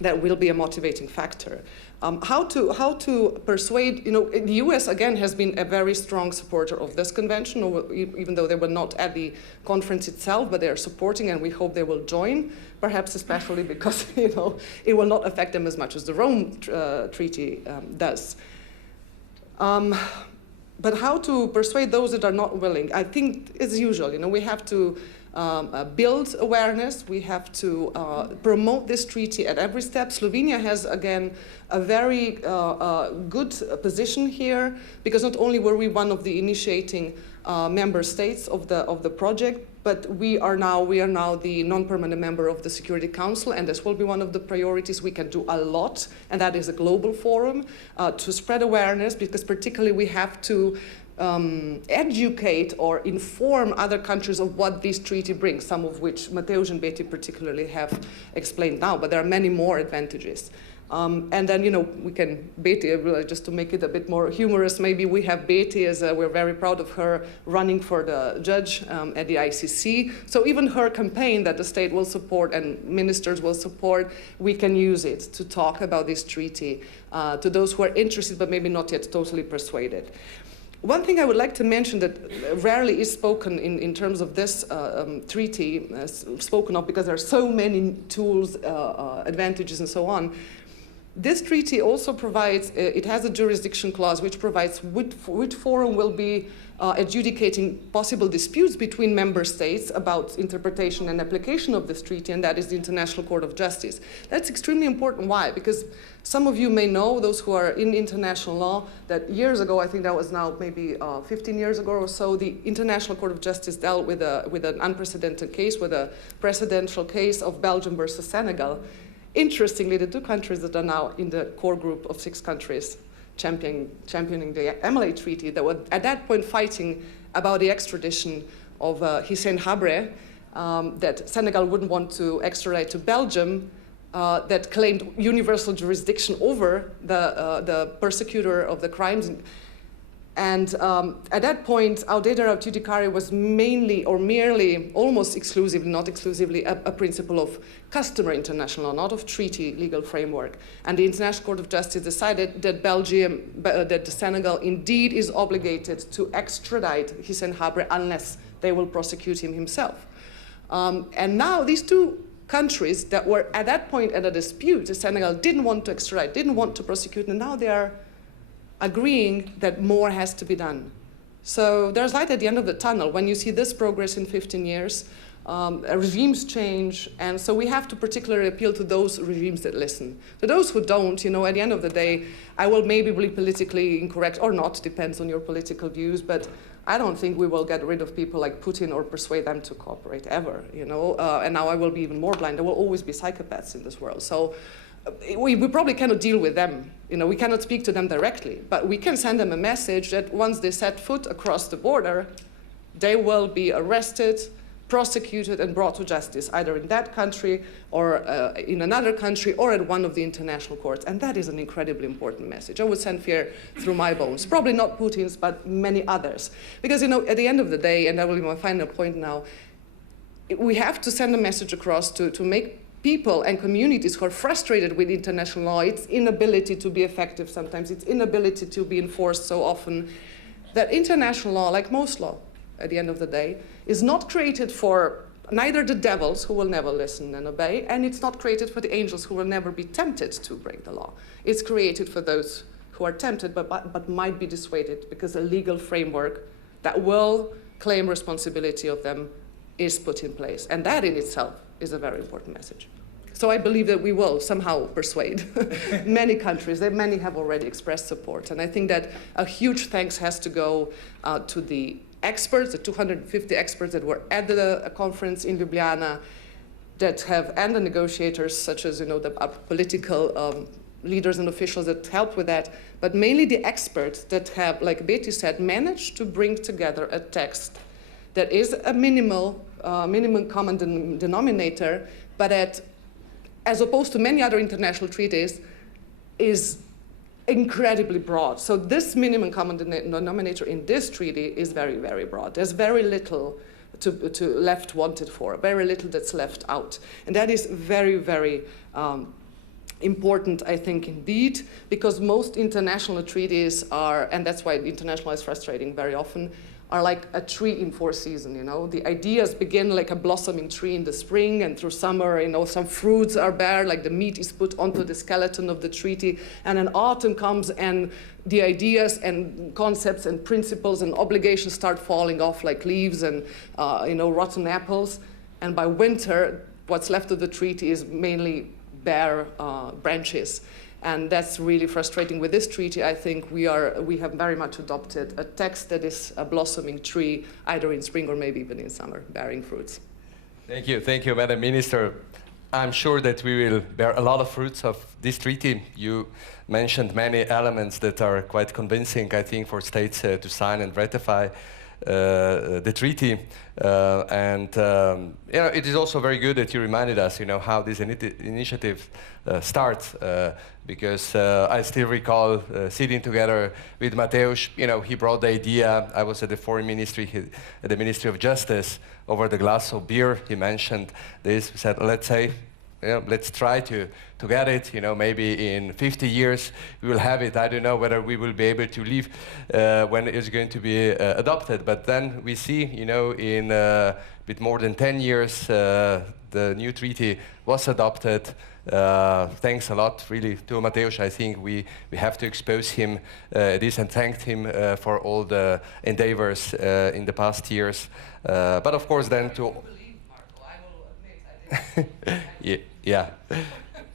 a motivating factor. How to persuade, you know, the US again has been a very strong supporter of this convention, even though they were not at the conference itself, but they are supporting, and we hope they will join, perhaps especially because, you know, it will not affect them as much as the Rome Treaty does. But how to persuade those that are not willing? I think, as usual, you know, we have to build awareness. We have to promote this treaty at every step. Slovenia has, again, a very good position here, because not only were we one of the initiating member states of the project, but we are now the non-permanent member of the Security Council, and this will be one of the priorities. We can do a lot, and that is a global forum to spread awareness, because particularly we have to educate or inform other countries of what this treaty brings, some of which Matevz and Beti particularly have explained now, but there are many more advantages. And then, we can, Beti, just to make it a bit more humorous, maybe we have Beti, as we're very proud of her, running for the judge at the ICC. So even her campaign that the state will support and ministers will support, we can use it to talk about this treaty to those who are interested but maybe not yet totally persuaded. One thing I would like to mention that rarely is spoken in terms of this treaty, spoken of because there are so many tools, advantages, and so on. This treaty also provides, it has a jurisdiction clause which provides which forum will be adjudicating possible disputes between member states about interpretation and application of this treaty, and that is the International Court of Justice. That's extremely important. Why? Because some of you may know, those who are in international law, that years ago, I think that was now maybe 15 years ago or so, the International Court of Justice dealt with an unprecedented case, with a presidential case of Belgium versus Senegal. Interestingly, the two countries that are now in the core group of 6 countries championing the MLA Treaty, that were at that point fighting about the extradition of Hissène Habré, that Senegal wouldn't want to extradite to Belgium, that claimed universal jurisdiction over the persecutor of the crimes. And at that point, our data judiciary was mainly or merely, almost exclusively, not exclusively, a principle of customary international law, not of treaty legal framework. And the International Court of Justice decided that that Senegal indeed is obligated to extradite Hissène Habré unless they will prosecute him himself. And now these two countries that were at that point at a dispute, the Senegal didn't want to extradite, didn't want to prosecute, and now they are agreeing that more has to be done. So there's light at the end of the tunnel when you see this progress in 15 years. Regimes change, and so we have to particularly appeal to those regimes that listen. To those who don't, at the end of the day, I will maybe be politically incorrect or not, depends on your political views, but I don't think we will get rid of people like Putin or persuade them to cooperate ever, and now I will be even more blind. There will always be psychopaths in this world. So we probably cannot deal with them. We cannot speak to them directly, but we can send them a message that once they set foot across the border, they will be arrested, prosecuted, and brought to justice, either in that country or in another country or at one of the international courts. And that is an incredibly important message. I would send fear through my bones. Probably not Putin's, but many others. Because, at the end of the day, and that will be my final point now, we have to send a message across to make people and communities who are frustrated with international law, its inability to be effective sometimes, its inability to be enforced so often, that international law, like most law, at the end of the day, is not created for neither the devils who will never listen and obey, and it's not created for the angels who will never be tempted to break the law. It's created for those who are tempted but might be dissuaded, because a legal framework that will claim responsibility of them is put in place. And that in itself is a very important message. So I believe that we will somehow persuade many countries. Many have already expressed support. And I think that a huge thanks has to go to the experts, the 250 experts that were at the conference in Ljubljana, and the negotiators, such as the political leaders and officials that helped with that, but mainly the experts that have, like Beti said, managed to bring together a text that is a minimum common denominator, but as opposed to many other international treaties, is incredibly broad. So this minimum common denominator in this treaty is very, very broad. There's very little to left wanted for, very little that's left out. And that is very, very important, I think, indeed, because most international treaties are, and that's why international is frustrating very often, are like a tree in 4 seasons, you know. The ideas begin like a blossoming tree in the spring, and through summer, you know, some fruits are bare, like the meat is put onto the skeleton of the treaty, and then autumn comes and the ideas and concepts and principles and obligations start falling off like leaves and, you know, rotten apples. And by winter, what's left of the treaty is mainly bare branches. And that's really frustrating. With this treaty, I think we have very much adopted a text that is a blossoming tree, either in spring or maybe even in summer, bearing fruits. Thank you, Madam Minister. I'm sure that we will bear a lot of fruits of this treaty. You mentioned many elements that are quite convincing, I think, for states to sign and ratify the treaty. You know, it is also very good that you reminded us, you know, how this initiative starts, because I still recall sitting together with Matevz. You know, he brought the idea. I was at the Foreign Ministry, at the Ministry of Justice, over the glass of beer. He mentioned this. We said, let's say, you know, let's try to get it. You know, maybe in 50 years we will have it. I don't know whether we will be able to leave when it's going to be adopted. But then we see, you know, in a bit more than 10 years, the new treaty was adopted. Thanks a lot, really, to Matevz. I think we have to expose him this and thank him for all the endeavors in the past years. But of course, then to yeah.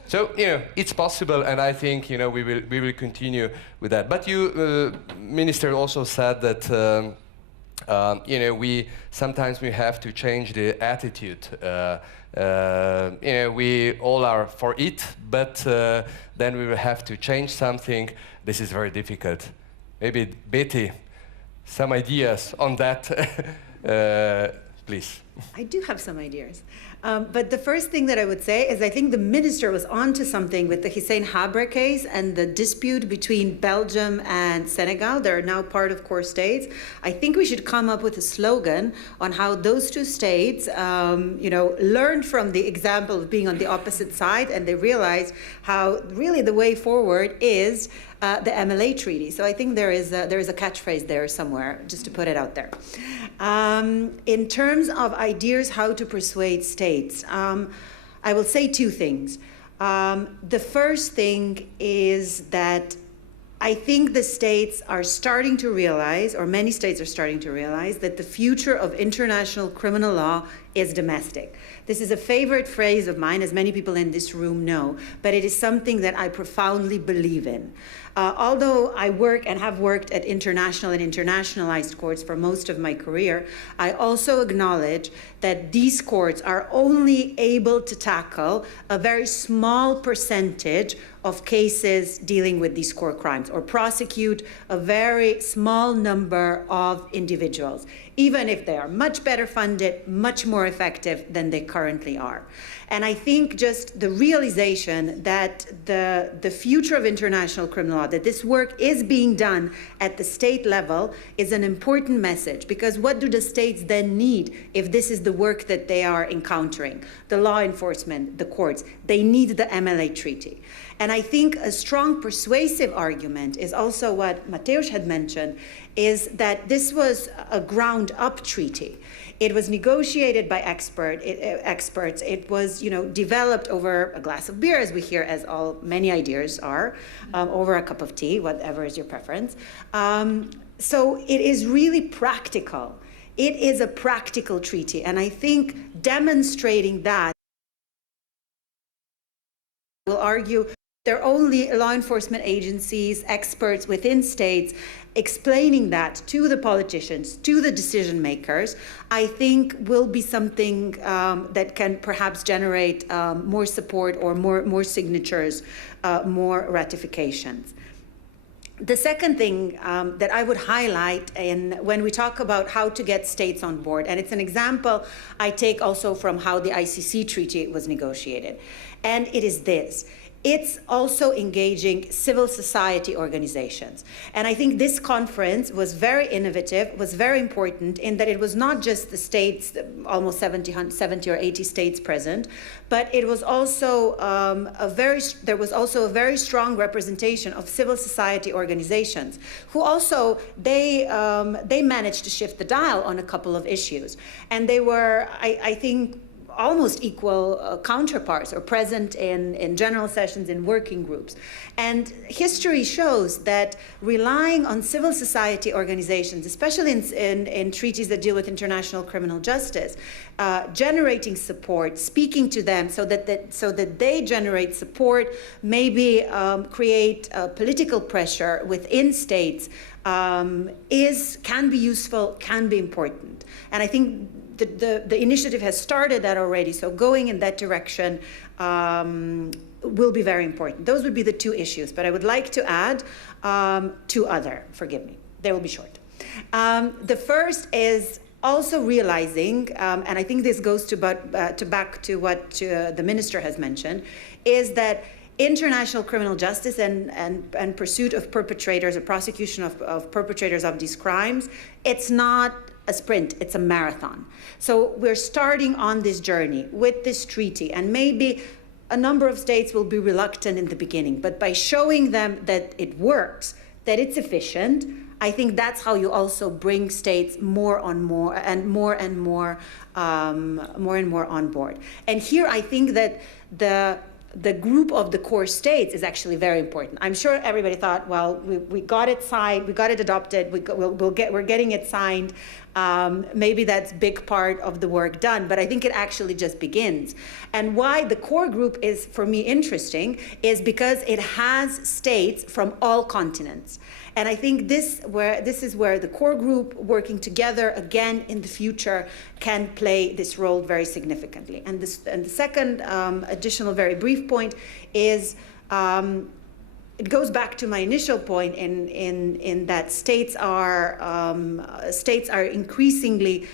So, you know, it's possible, and I think, you know, we will continue with that. But you, Minister, also said that you know, sometimes we have to change the attitude. You know, we all are for it, but then we will have to change something. This is very difficult. Maybe Beti, some ideas on that, please. I do have some ideas. But the first thing that I would say is I think the minister was onto something with the Hissène Habré case and the dispute between Belgium and Senegal. They're now part of core states. I think we should come up with a slogan on how those two states, you know, learned from the example of being on the opposite side, and they realized how really the way forward is the MLA Treaty. So I think there is a catchphrase there somewhere, just to put it out there. In terms of ideas how to persuade states, I will say 2 things. The first thing is that I think the states are starting to realize, or many states are starting to realize, that the future of international criminal law is domestic. This is a favorite phrase of mine, as many people in this room know, but it is something that I profoundly believe in. Although I work and have worked at international and internationalized courts for most of my career, I also acknowledge that these courts are only able to tackle a very small percentage of cases dealing with these core crimes, or prosecute a very small number of individuals, even if they are much better funded, much more effective than they currently are. And I think just the realization that the future of international criminal law, that this work is being done at the state level, is an important message. Because what do the states then need if this is the work that they are encountering? The law enforcement, the courts, they need the MLA Treaty. And I think a strong persuasive argument is also what Matevz had mentioned, is that this was a ground-up treaty. It was negotiated by experts. It was, you know, developed over a glass of beer, as we hear, as many ideas are, over a cup of tea, whatever is your preference. So it is really practical. It is a practical treaty, and I think demonstrating that will argue they're only law enforcement agencies, experts within states, explaining that to the politicians, to the decision makers, I think will be something that can perhaps generate more support or more signatures, more ratifications. The second thing that I would highlight when we talk about how to get states on board, and it's an example I take also from how the ICC treaty was negotiated, and it is this. it's also engaging civil society organizations. And I think this conference was very innovative, was very important in that it was not just the states, almost 70 or 80 states present, but it was also there was also a very strong representation of civil society organizations who also, they managed to shift the dial on a couple of issues. And they were, I think, almost equal counterparts or present in general sessions, in working groups. And history shows that relying on civil society organizations, especially in treaties that deal with international criminal justice, generating support, speaking to them so that they generate support, maybe create political pressure within states, can be useful, can be important. And I think the initiative has started that already, so going in that direction will be very important. Those would be the two issues, but I would like to add two other, forgive me, they will be short. The first is also realizing, and I think this goes back to what the minister has mentioned, is that international criminal justice and pursuit of perpetrators or prosecution of perpetrators of these crimes, it's not a sprint, it's a marathon. So we're starting on this journey with this treaty, and maybe a number of states will be reluctant in the beginning, but by showing them that it works, that it's efficient, I think that's how you also bring states more on board. And here I think that the group of the core states is actually very important. I'm sure everybody thought, well, we got it signed, we got it adopted, we're getting it signed. Maybe that's a big part of the work done, but I think it actually just begins. And why the core group is, for me, interesting is because it has states from all continents. And I think this is where the core group working together again in the future can play this role very significantly. And the second additional very brief point is it goes back to my initial point in that states are increasingly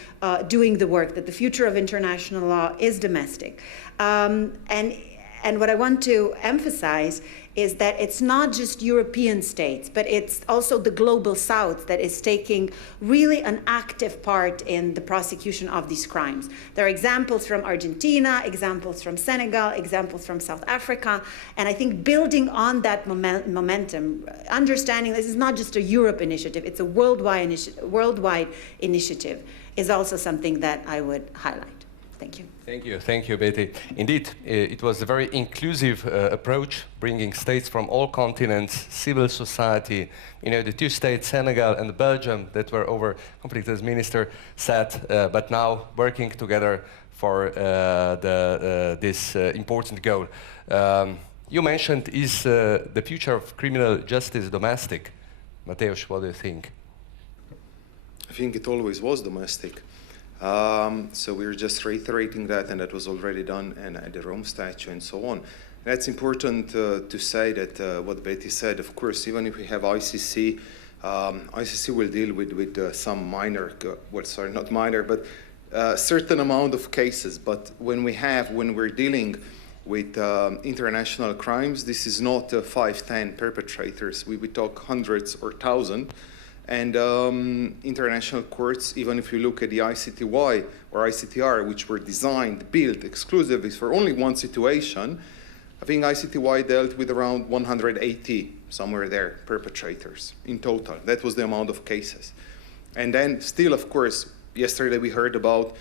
doing the work, that the future of international law is domestic. And what I want to emphasize is that it's not just European states, but it's also the global south that is taking really an active part in the prosecution of these crimes. There are examples from Argentina, examples from Senegal, examples from South Africa, and I think building on that momentum, understanding this is not just a Europe initiative, it's a worldwide initiative, is also something that I would highlight. Thank you. Thank you, Beti. Indeed, it was a very inclusive approach, bringing states from all continents, civil society, the two states, Senegal and Belgium, that were over conflict, as Minister said, but now working together for this important goal. You mentioned, is the future of criminal justice domestic? Matevz, what do you think? I think it always was domestic. So we're just reiterating that, and that was already done at the Rome Statute and so on. And it's important to say that what Beti said, of course, even if we have ICC, ICC will deal with some minor, not minor, but a certain amount of cases. But when we're dealing with international crimes, this is not 5, 10 perpetrators. We talk hundreds or thousands. And international courts, even if you look at the ICTY or ICTR, which were designed, built exclusively for only one situation, I think ICTY dealt with around 180, somewhere there, perpetrators in total. That was the amount of cases. And then still, of course, yesterday we heard about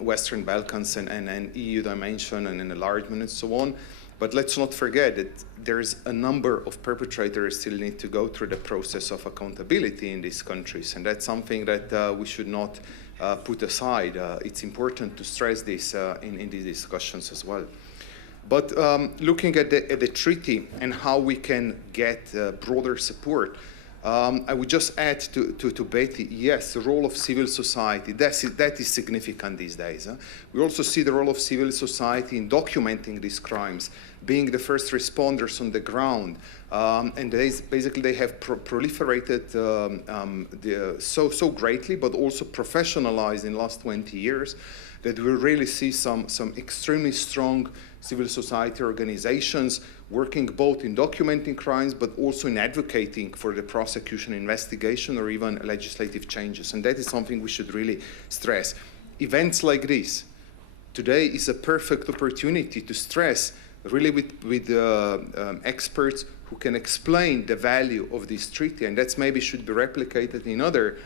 Western Balkans and EU dimension and enlargement and so on. But let's not forget that there's a number of perpetrators still need to go through the process of accountability in these countries. And that's something that we should not put aside. It's important to stress this in these discussions as well. But looking at the treaty and how we can get broader support, I would just add to Beti, yes, the role of civil society, that is significant these days. We also see the role of civil society in documenting these crimes, being the first responders on the ground, and basically they have proliferated so greatly, but also professionalized in the last 20 years. that we really see some extremely strong civil society organizations working both in documenting crimes, but also in advocating for the prosecution, investigation, or even legislative changes. And that is something we should really stress. Events like this today is a perfect opportunity to stress, really with experts who can explain the value of this treaty, and that's maybe should be replicated in other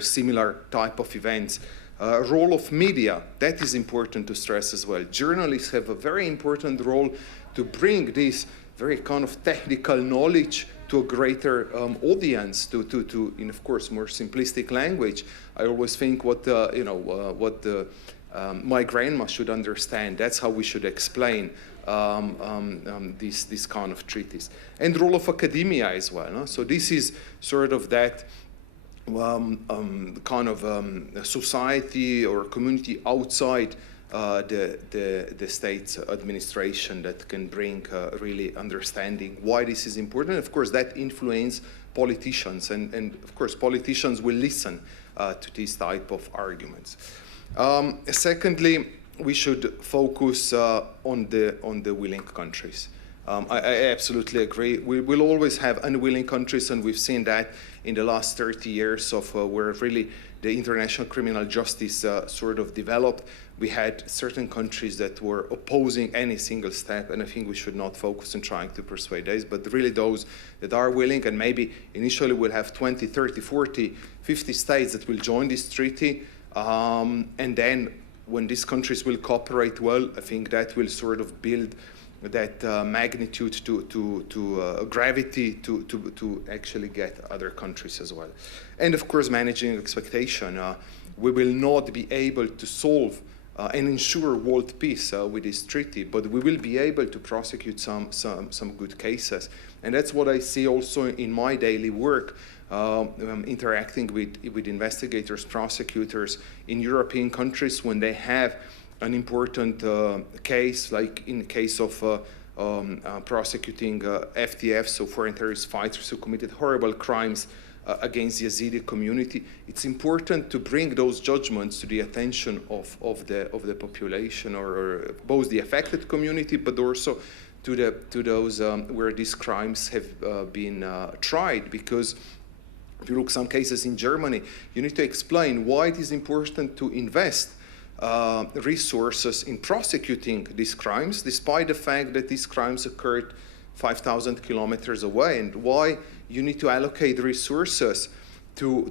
similar type of events. Role of media, that is important to stress as well. Journalists have a very important role to bring this very kind of technical knowledge to a greater audience, in of course more simplistic language. I always think what my grandma should understand. That's how we should explain these kind of treaties. And role of academia as well. No? So this is sort of that kind of society or community outside the state's administration that can bring really understanding why this is important. Of course, that influences politicians, and of course, politicians will listen to these type of arguments. Secondly, we should focus on the willing countries. I absolutely agree. We will always have unwilling countries, and we've seen that in the last 30 years of where really the international criminal justice sort of developed. We had certain countries that were opposing any single step, and I think we should not focus on trying to persuade those, but really those that are willing, and maybe initially we'll have 20, 30, 40, 50 states that will join this treaty, and then when these countries will cooperate well, I think that will sort of build that magnitude to gravity to actually get other countries as well. And of course, managing expectation. We will not be able to solve and ensure world peace with this treaty, but we will be able to prosecute some good cases. And that's what I see also in my daily work, interacting with investigators, prosecutors in European countries when they have an important case, like in the case of prosecuting FTF, so foreign terrorist fighters who committed horrible crimes against the Yazidi community. It's important to bring those judgments to the attention of the population, or both the affected community, but also to those where these crimes have been tried. Because if you look some cases in Germany, you need to explain why it is important to invest resources in prosecuting these crimes, despite the fact that these crimes occurred 5,000 kilometers away, and why you need to allocate resources to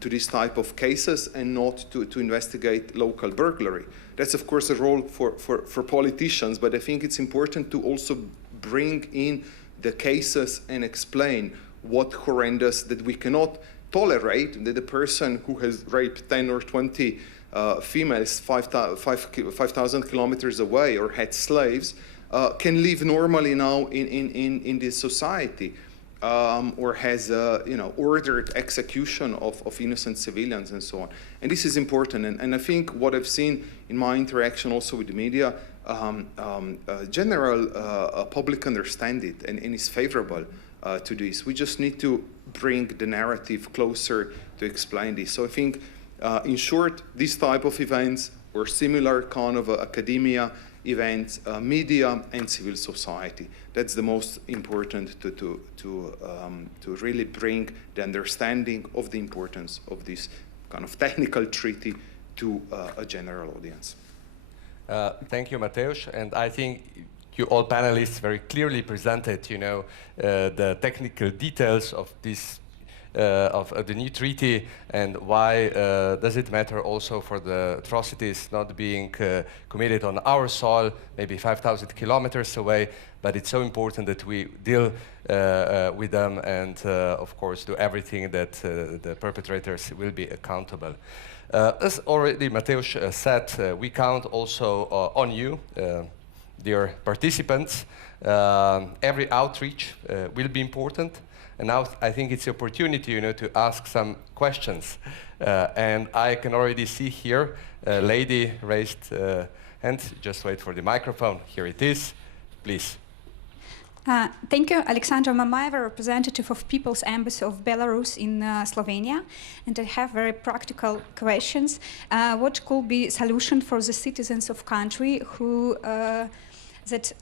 this type of cases and not to investigate local burglary. That's of course a role for politicians, but I think it's important to also bring in the cases and explain what horrendous that we cannot tolerate, that the person who has raped 10 or 20 females 5,000 kilometers away, or had slaves, can live normally now in this society, or has ordered execution of innocent civilians and so on. And this is important. And I think what I've seen in my interaction also with the media, general public understand it and is favorable to this. We just need to bring the narrative closer to explain this. So I think, in short, this type of events or similar kind of academia events, media and civil society, that's the most important to really bring the understanding of the importance of this kind of technical treaty to a general audience. Thank you, Matevz, and I think you all panelists very clearly presented, the technical details of this of the new treaty, and why does it matter also for the atrocities not being committed on our soil, maybe 5,000 kilometers away, but it's so important that we deal with them and, of course, do everything that the perpetrators will be accountable. As already Matevz said, we count also on you, dear participants. Every outreach will be important. And now I think it's the opportunity, to ask some questions. And I can already see here a lady raised hand. Just wait for the microphone. Here it is. Please. Thank you, Alexandra Mamaeva, representative of People's Embassy of Belarus in Slovenia. And I have very practical questions. What could be a solution for the citizens of country who that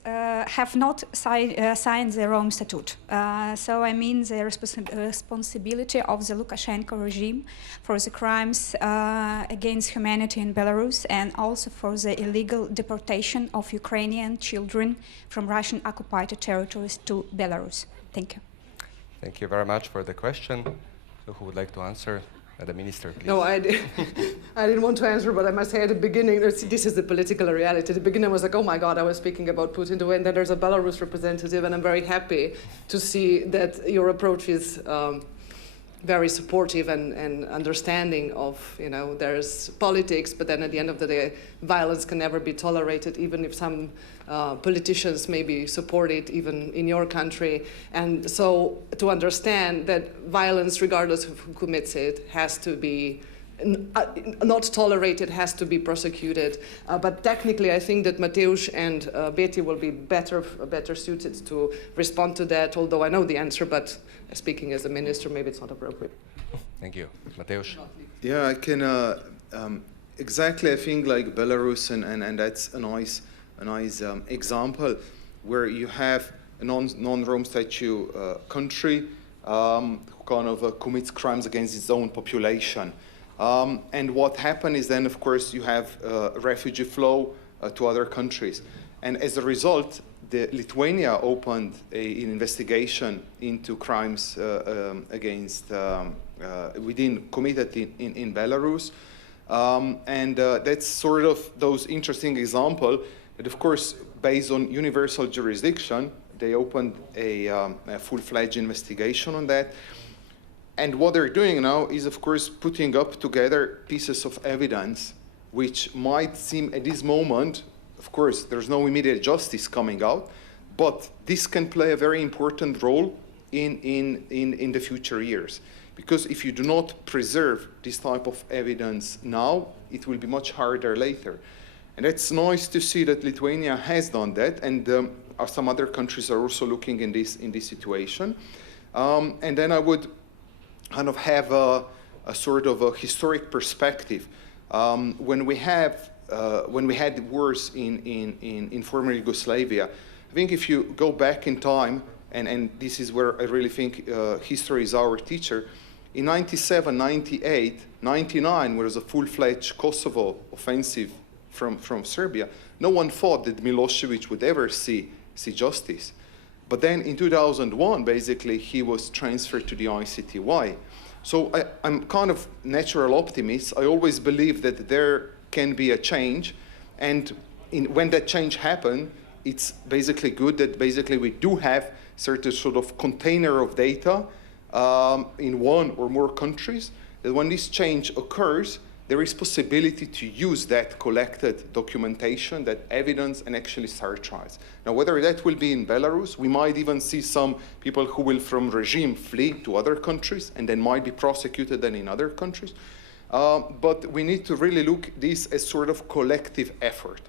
have not signed the Rome Statute? So I mean the responsibility of the Lukashenko regime for the crimes against humanity in Belarus, and also for the illegal deportation of Ukrainian children from Russian-occupied territories to Belarus. Thank you. Thank you very much for the question. So who would like to answer? The minister, please. No, I didn't want to answer, but I must say at the beginning, this is the political reality. At the beginning, I was like, oh my God, I was speaking about Putin, and then there's a Belarus representative, and I'm very happy to see that your approach is very supportive and understanding of, there's politics, but then at the end of the day, violence can never be tolerated, even if some politicians maybe support it, even in your country. And so to understand that violence, regardless of who commits it, has to be not tolerated, has to be prosecuted. But technically, I think that Matevz and Beti will be better suited to respond to that, although I know the answer, but speaking as a minister, maybe it's not appropriate. Thank you. Matevz? Yeah, I can exactly, I think, like Belarus, and that's a nice example where you have a non-Rome Statute country who kind of commits crimes against its own population. And what happened is then, of course, you have refugee flow to other countries. And as a result, Lithuania opened an investigation into crimes against committed in Belarus. And that's sort of those interesting examples that, of course, based on universal jurisdiction, they opened a full-fledged investigation on that. And what they're doing now is, of course, putting up together pieces of evidence which might seem at this moment, of course, there's no immediate justice coming out, but this can play a very important role in the future years. Because if you do not preserve this type of evidence now, it will be much harder later. And it's nice to see that Lithuania has done that, and some other countries are also looking in this situation. And then I would kind of have a sort of a historic perspective. When we had wars in former Yugoslavia, I think if you go back in time, and this is where I really think history is our teacher, in 97, 98, 99, where there was a full-fledged Kosovo offensive from Serbia, no one thought that Milosevic would ever see justice. But then in 2001, basically, he was transferred to the ICTY. So I'm kind of natural optimist. I always believe that there can be a change. And when that change happens, it's basically good that basically we do have certain sort of container of data in one or more countries, that when this change occurs, there is possibility to use that collected documentation, that evidence, and actually start trials. Now, whether that will be in Belarus, we might even see some people who will from regime flee to other countries and then might be prosecuted then in other countries. But we need to really look at this as sort of collective effort.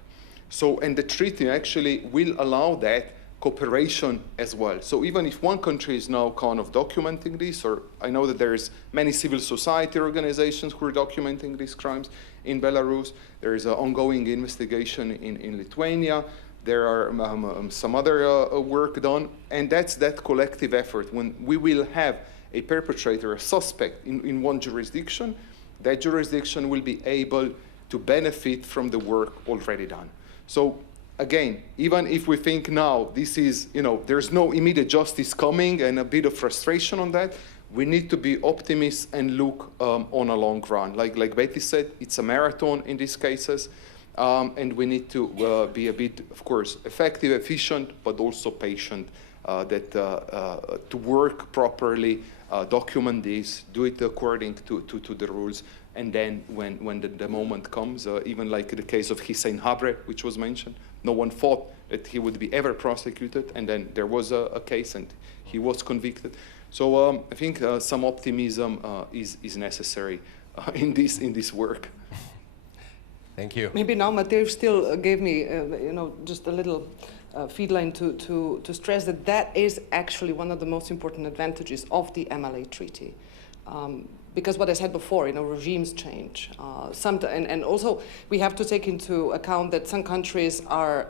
So, and the treaty actually will allow that cooperation as well. So even if one country is now kind of documenting this, or I know that there's many civil society organizations who are documenting these crimes in Belarus, there is an ongoing investigation in Lithuania, there are some other work done, and that's that collective effort. When we will have a perpetrator, a suspect in one jurisdiction, that jurisdiction will be able to benefit from the work already done. So again, even if we think now this is, there's no immediate justice coming and a bit of frustration on that, we need to be optimists and look on a long run. Like Beti said, it's a marathon in these cases, and we need to be a bit, of course, effective, efficient, but also patient, to work properly, document this, do it according to the rules, and then when the moment comes, even like the case of Hüseyin Habre, which was mentioned, no one thought that he would be ever prosecuted, and then there was a case and he was convicted. So I think some optimism is necessary in this work. Thank you. Maybe now Matevz still gave me, just a little feed line to stress that that is actually one of the most important advantages of the MLA Treaty. Because what I said before, regimes change. And also we have to take into account that some countries are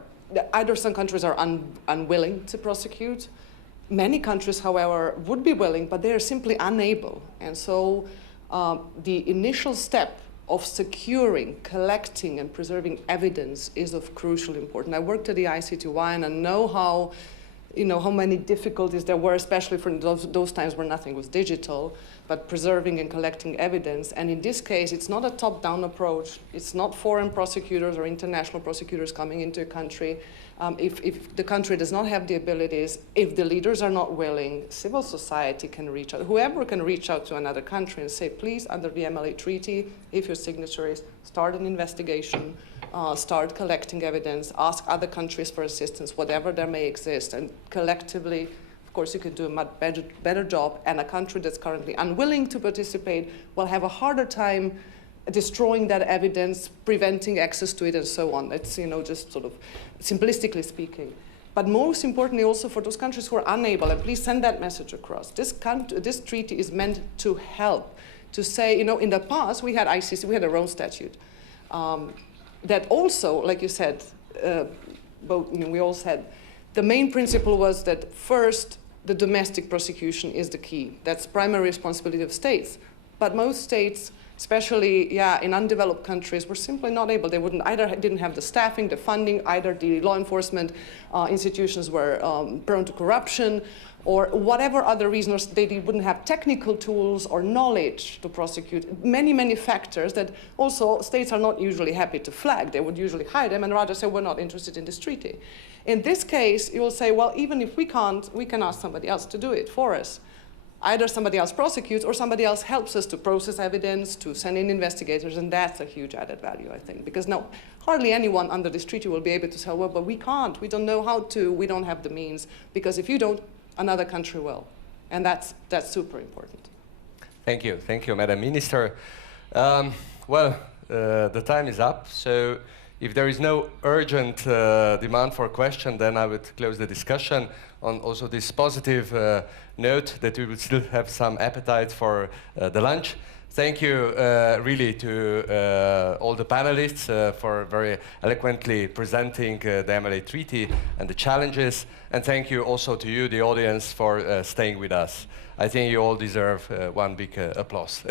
unwilling to prosecute. Many countries, however, would be willing, but they are simply unable. And so the initial step of securing, collecting, and preserving evidence is of crucial importance. I worked at the ICTY and I know how many difficulties there were, especially for those times where nothing was digital, but preserving and collecting evidence. And in this case, it's not a top-down approach. It's not foreign prosecutors or international prosecutors coming into a country. If the country does not have the abilities, if the leaders are not willing, civil society can reach out. Whoever can reach out to another country and say, please, under the MLA Treaty, if you're signatories, start an investigation, start collecting evidence, ask other countries for assistance, whatever there may exist, and collectively, of course, you can do a much better job, and a country that's currently unwilling to participate will have a harder time destroying that evidence, preventing access to it, and so on. It's, just sort of simplistically speaking. But most importantly, also for those countries who are unable, and please send that message across, this treaty is meant to help, to say, in the past, we had ICC, we had a Rome statute, that also, like you said, we all said, the main principle was that first, the domestic prosecution is the key. That's primary responsibility of states. But most states, especially in undeveloped countries, were simply not able. They didn't have the staffing, the funding, either the law enforcement institutions were prone to corruption, or whatever other reasons, they wouldn't have technical tools or knowledge to prosecute. Many, many factors that also states are not usually happy to flag. They would usually hide them and rather say, we're not interested in this treaty. In this case, you will say, well, even if we can't, we can ask somebody else to do it for us. Either somebody else prosecutes or somebody else helps us to process evidence, to send in investigators, and that's a huge added value, I think. Because now, hardly anyone under this treaty will be able to say, well, but we can't, we don't know how to, we don't have the means, because if you don't, another country will. And that's super important. Thank you, Madam Minister. The time is up, so if there is no urgent demand for a question, then I would close the discussion on also this positive note that we will still have some appetite for the lunch. Thank you really to all the panelists for very eloquently presenting the MLA Treaty and the challenges. And thank you also to you, the audience, for staying with us. I think you all deserve one big applause.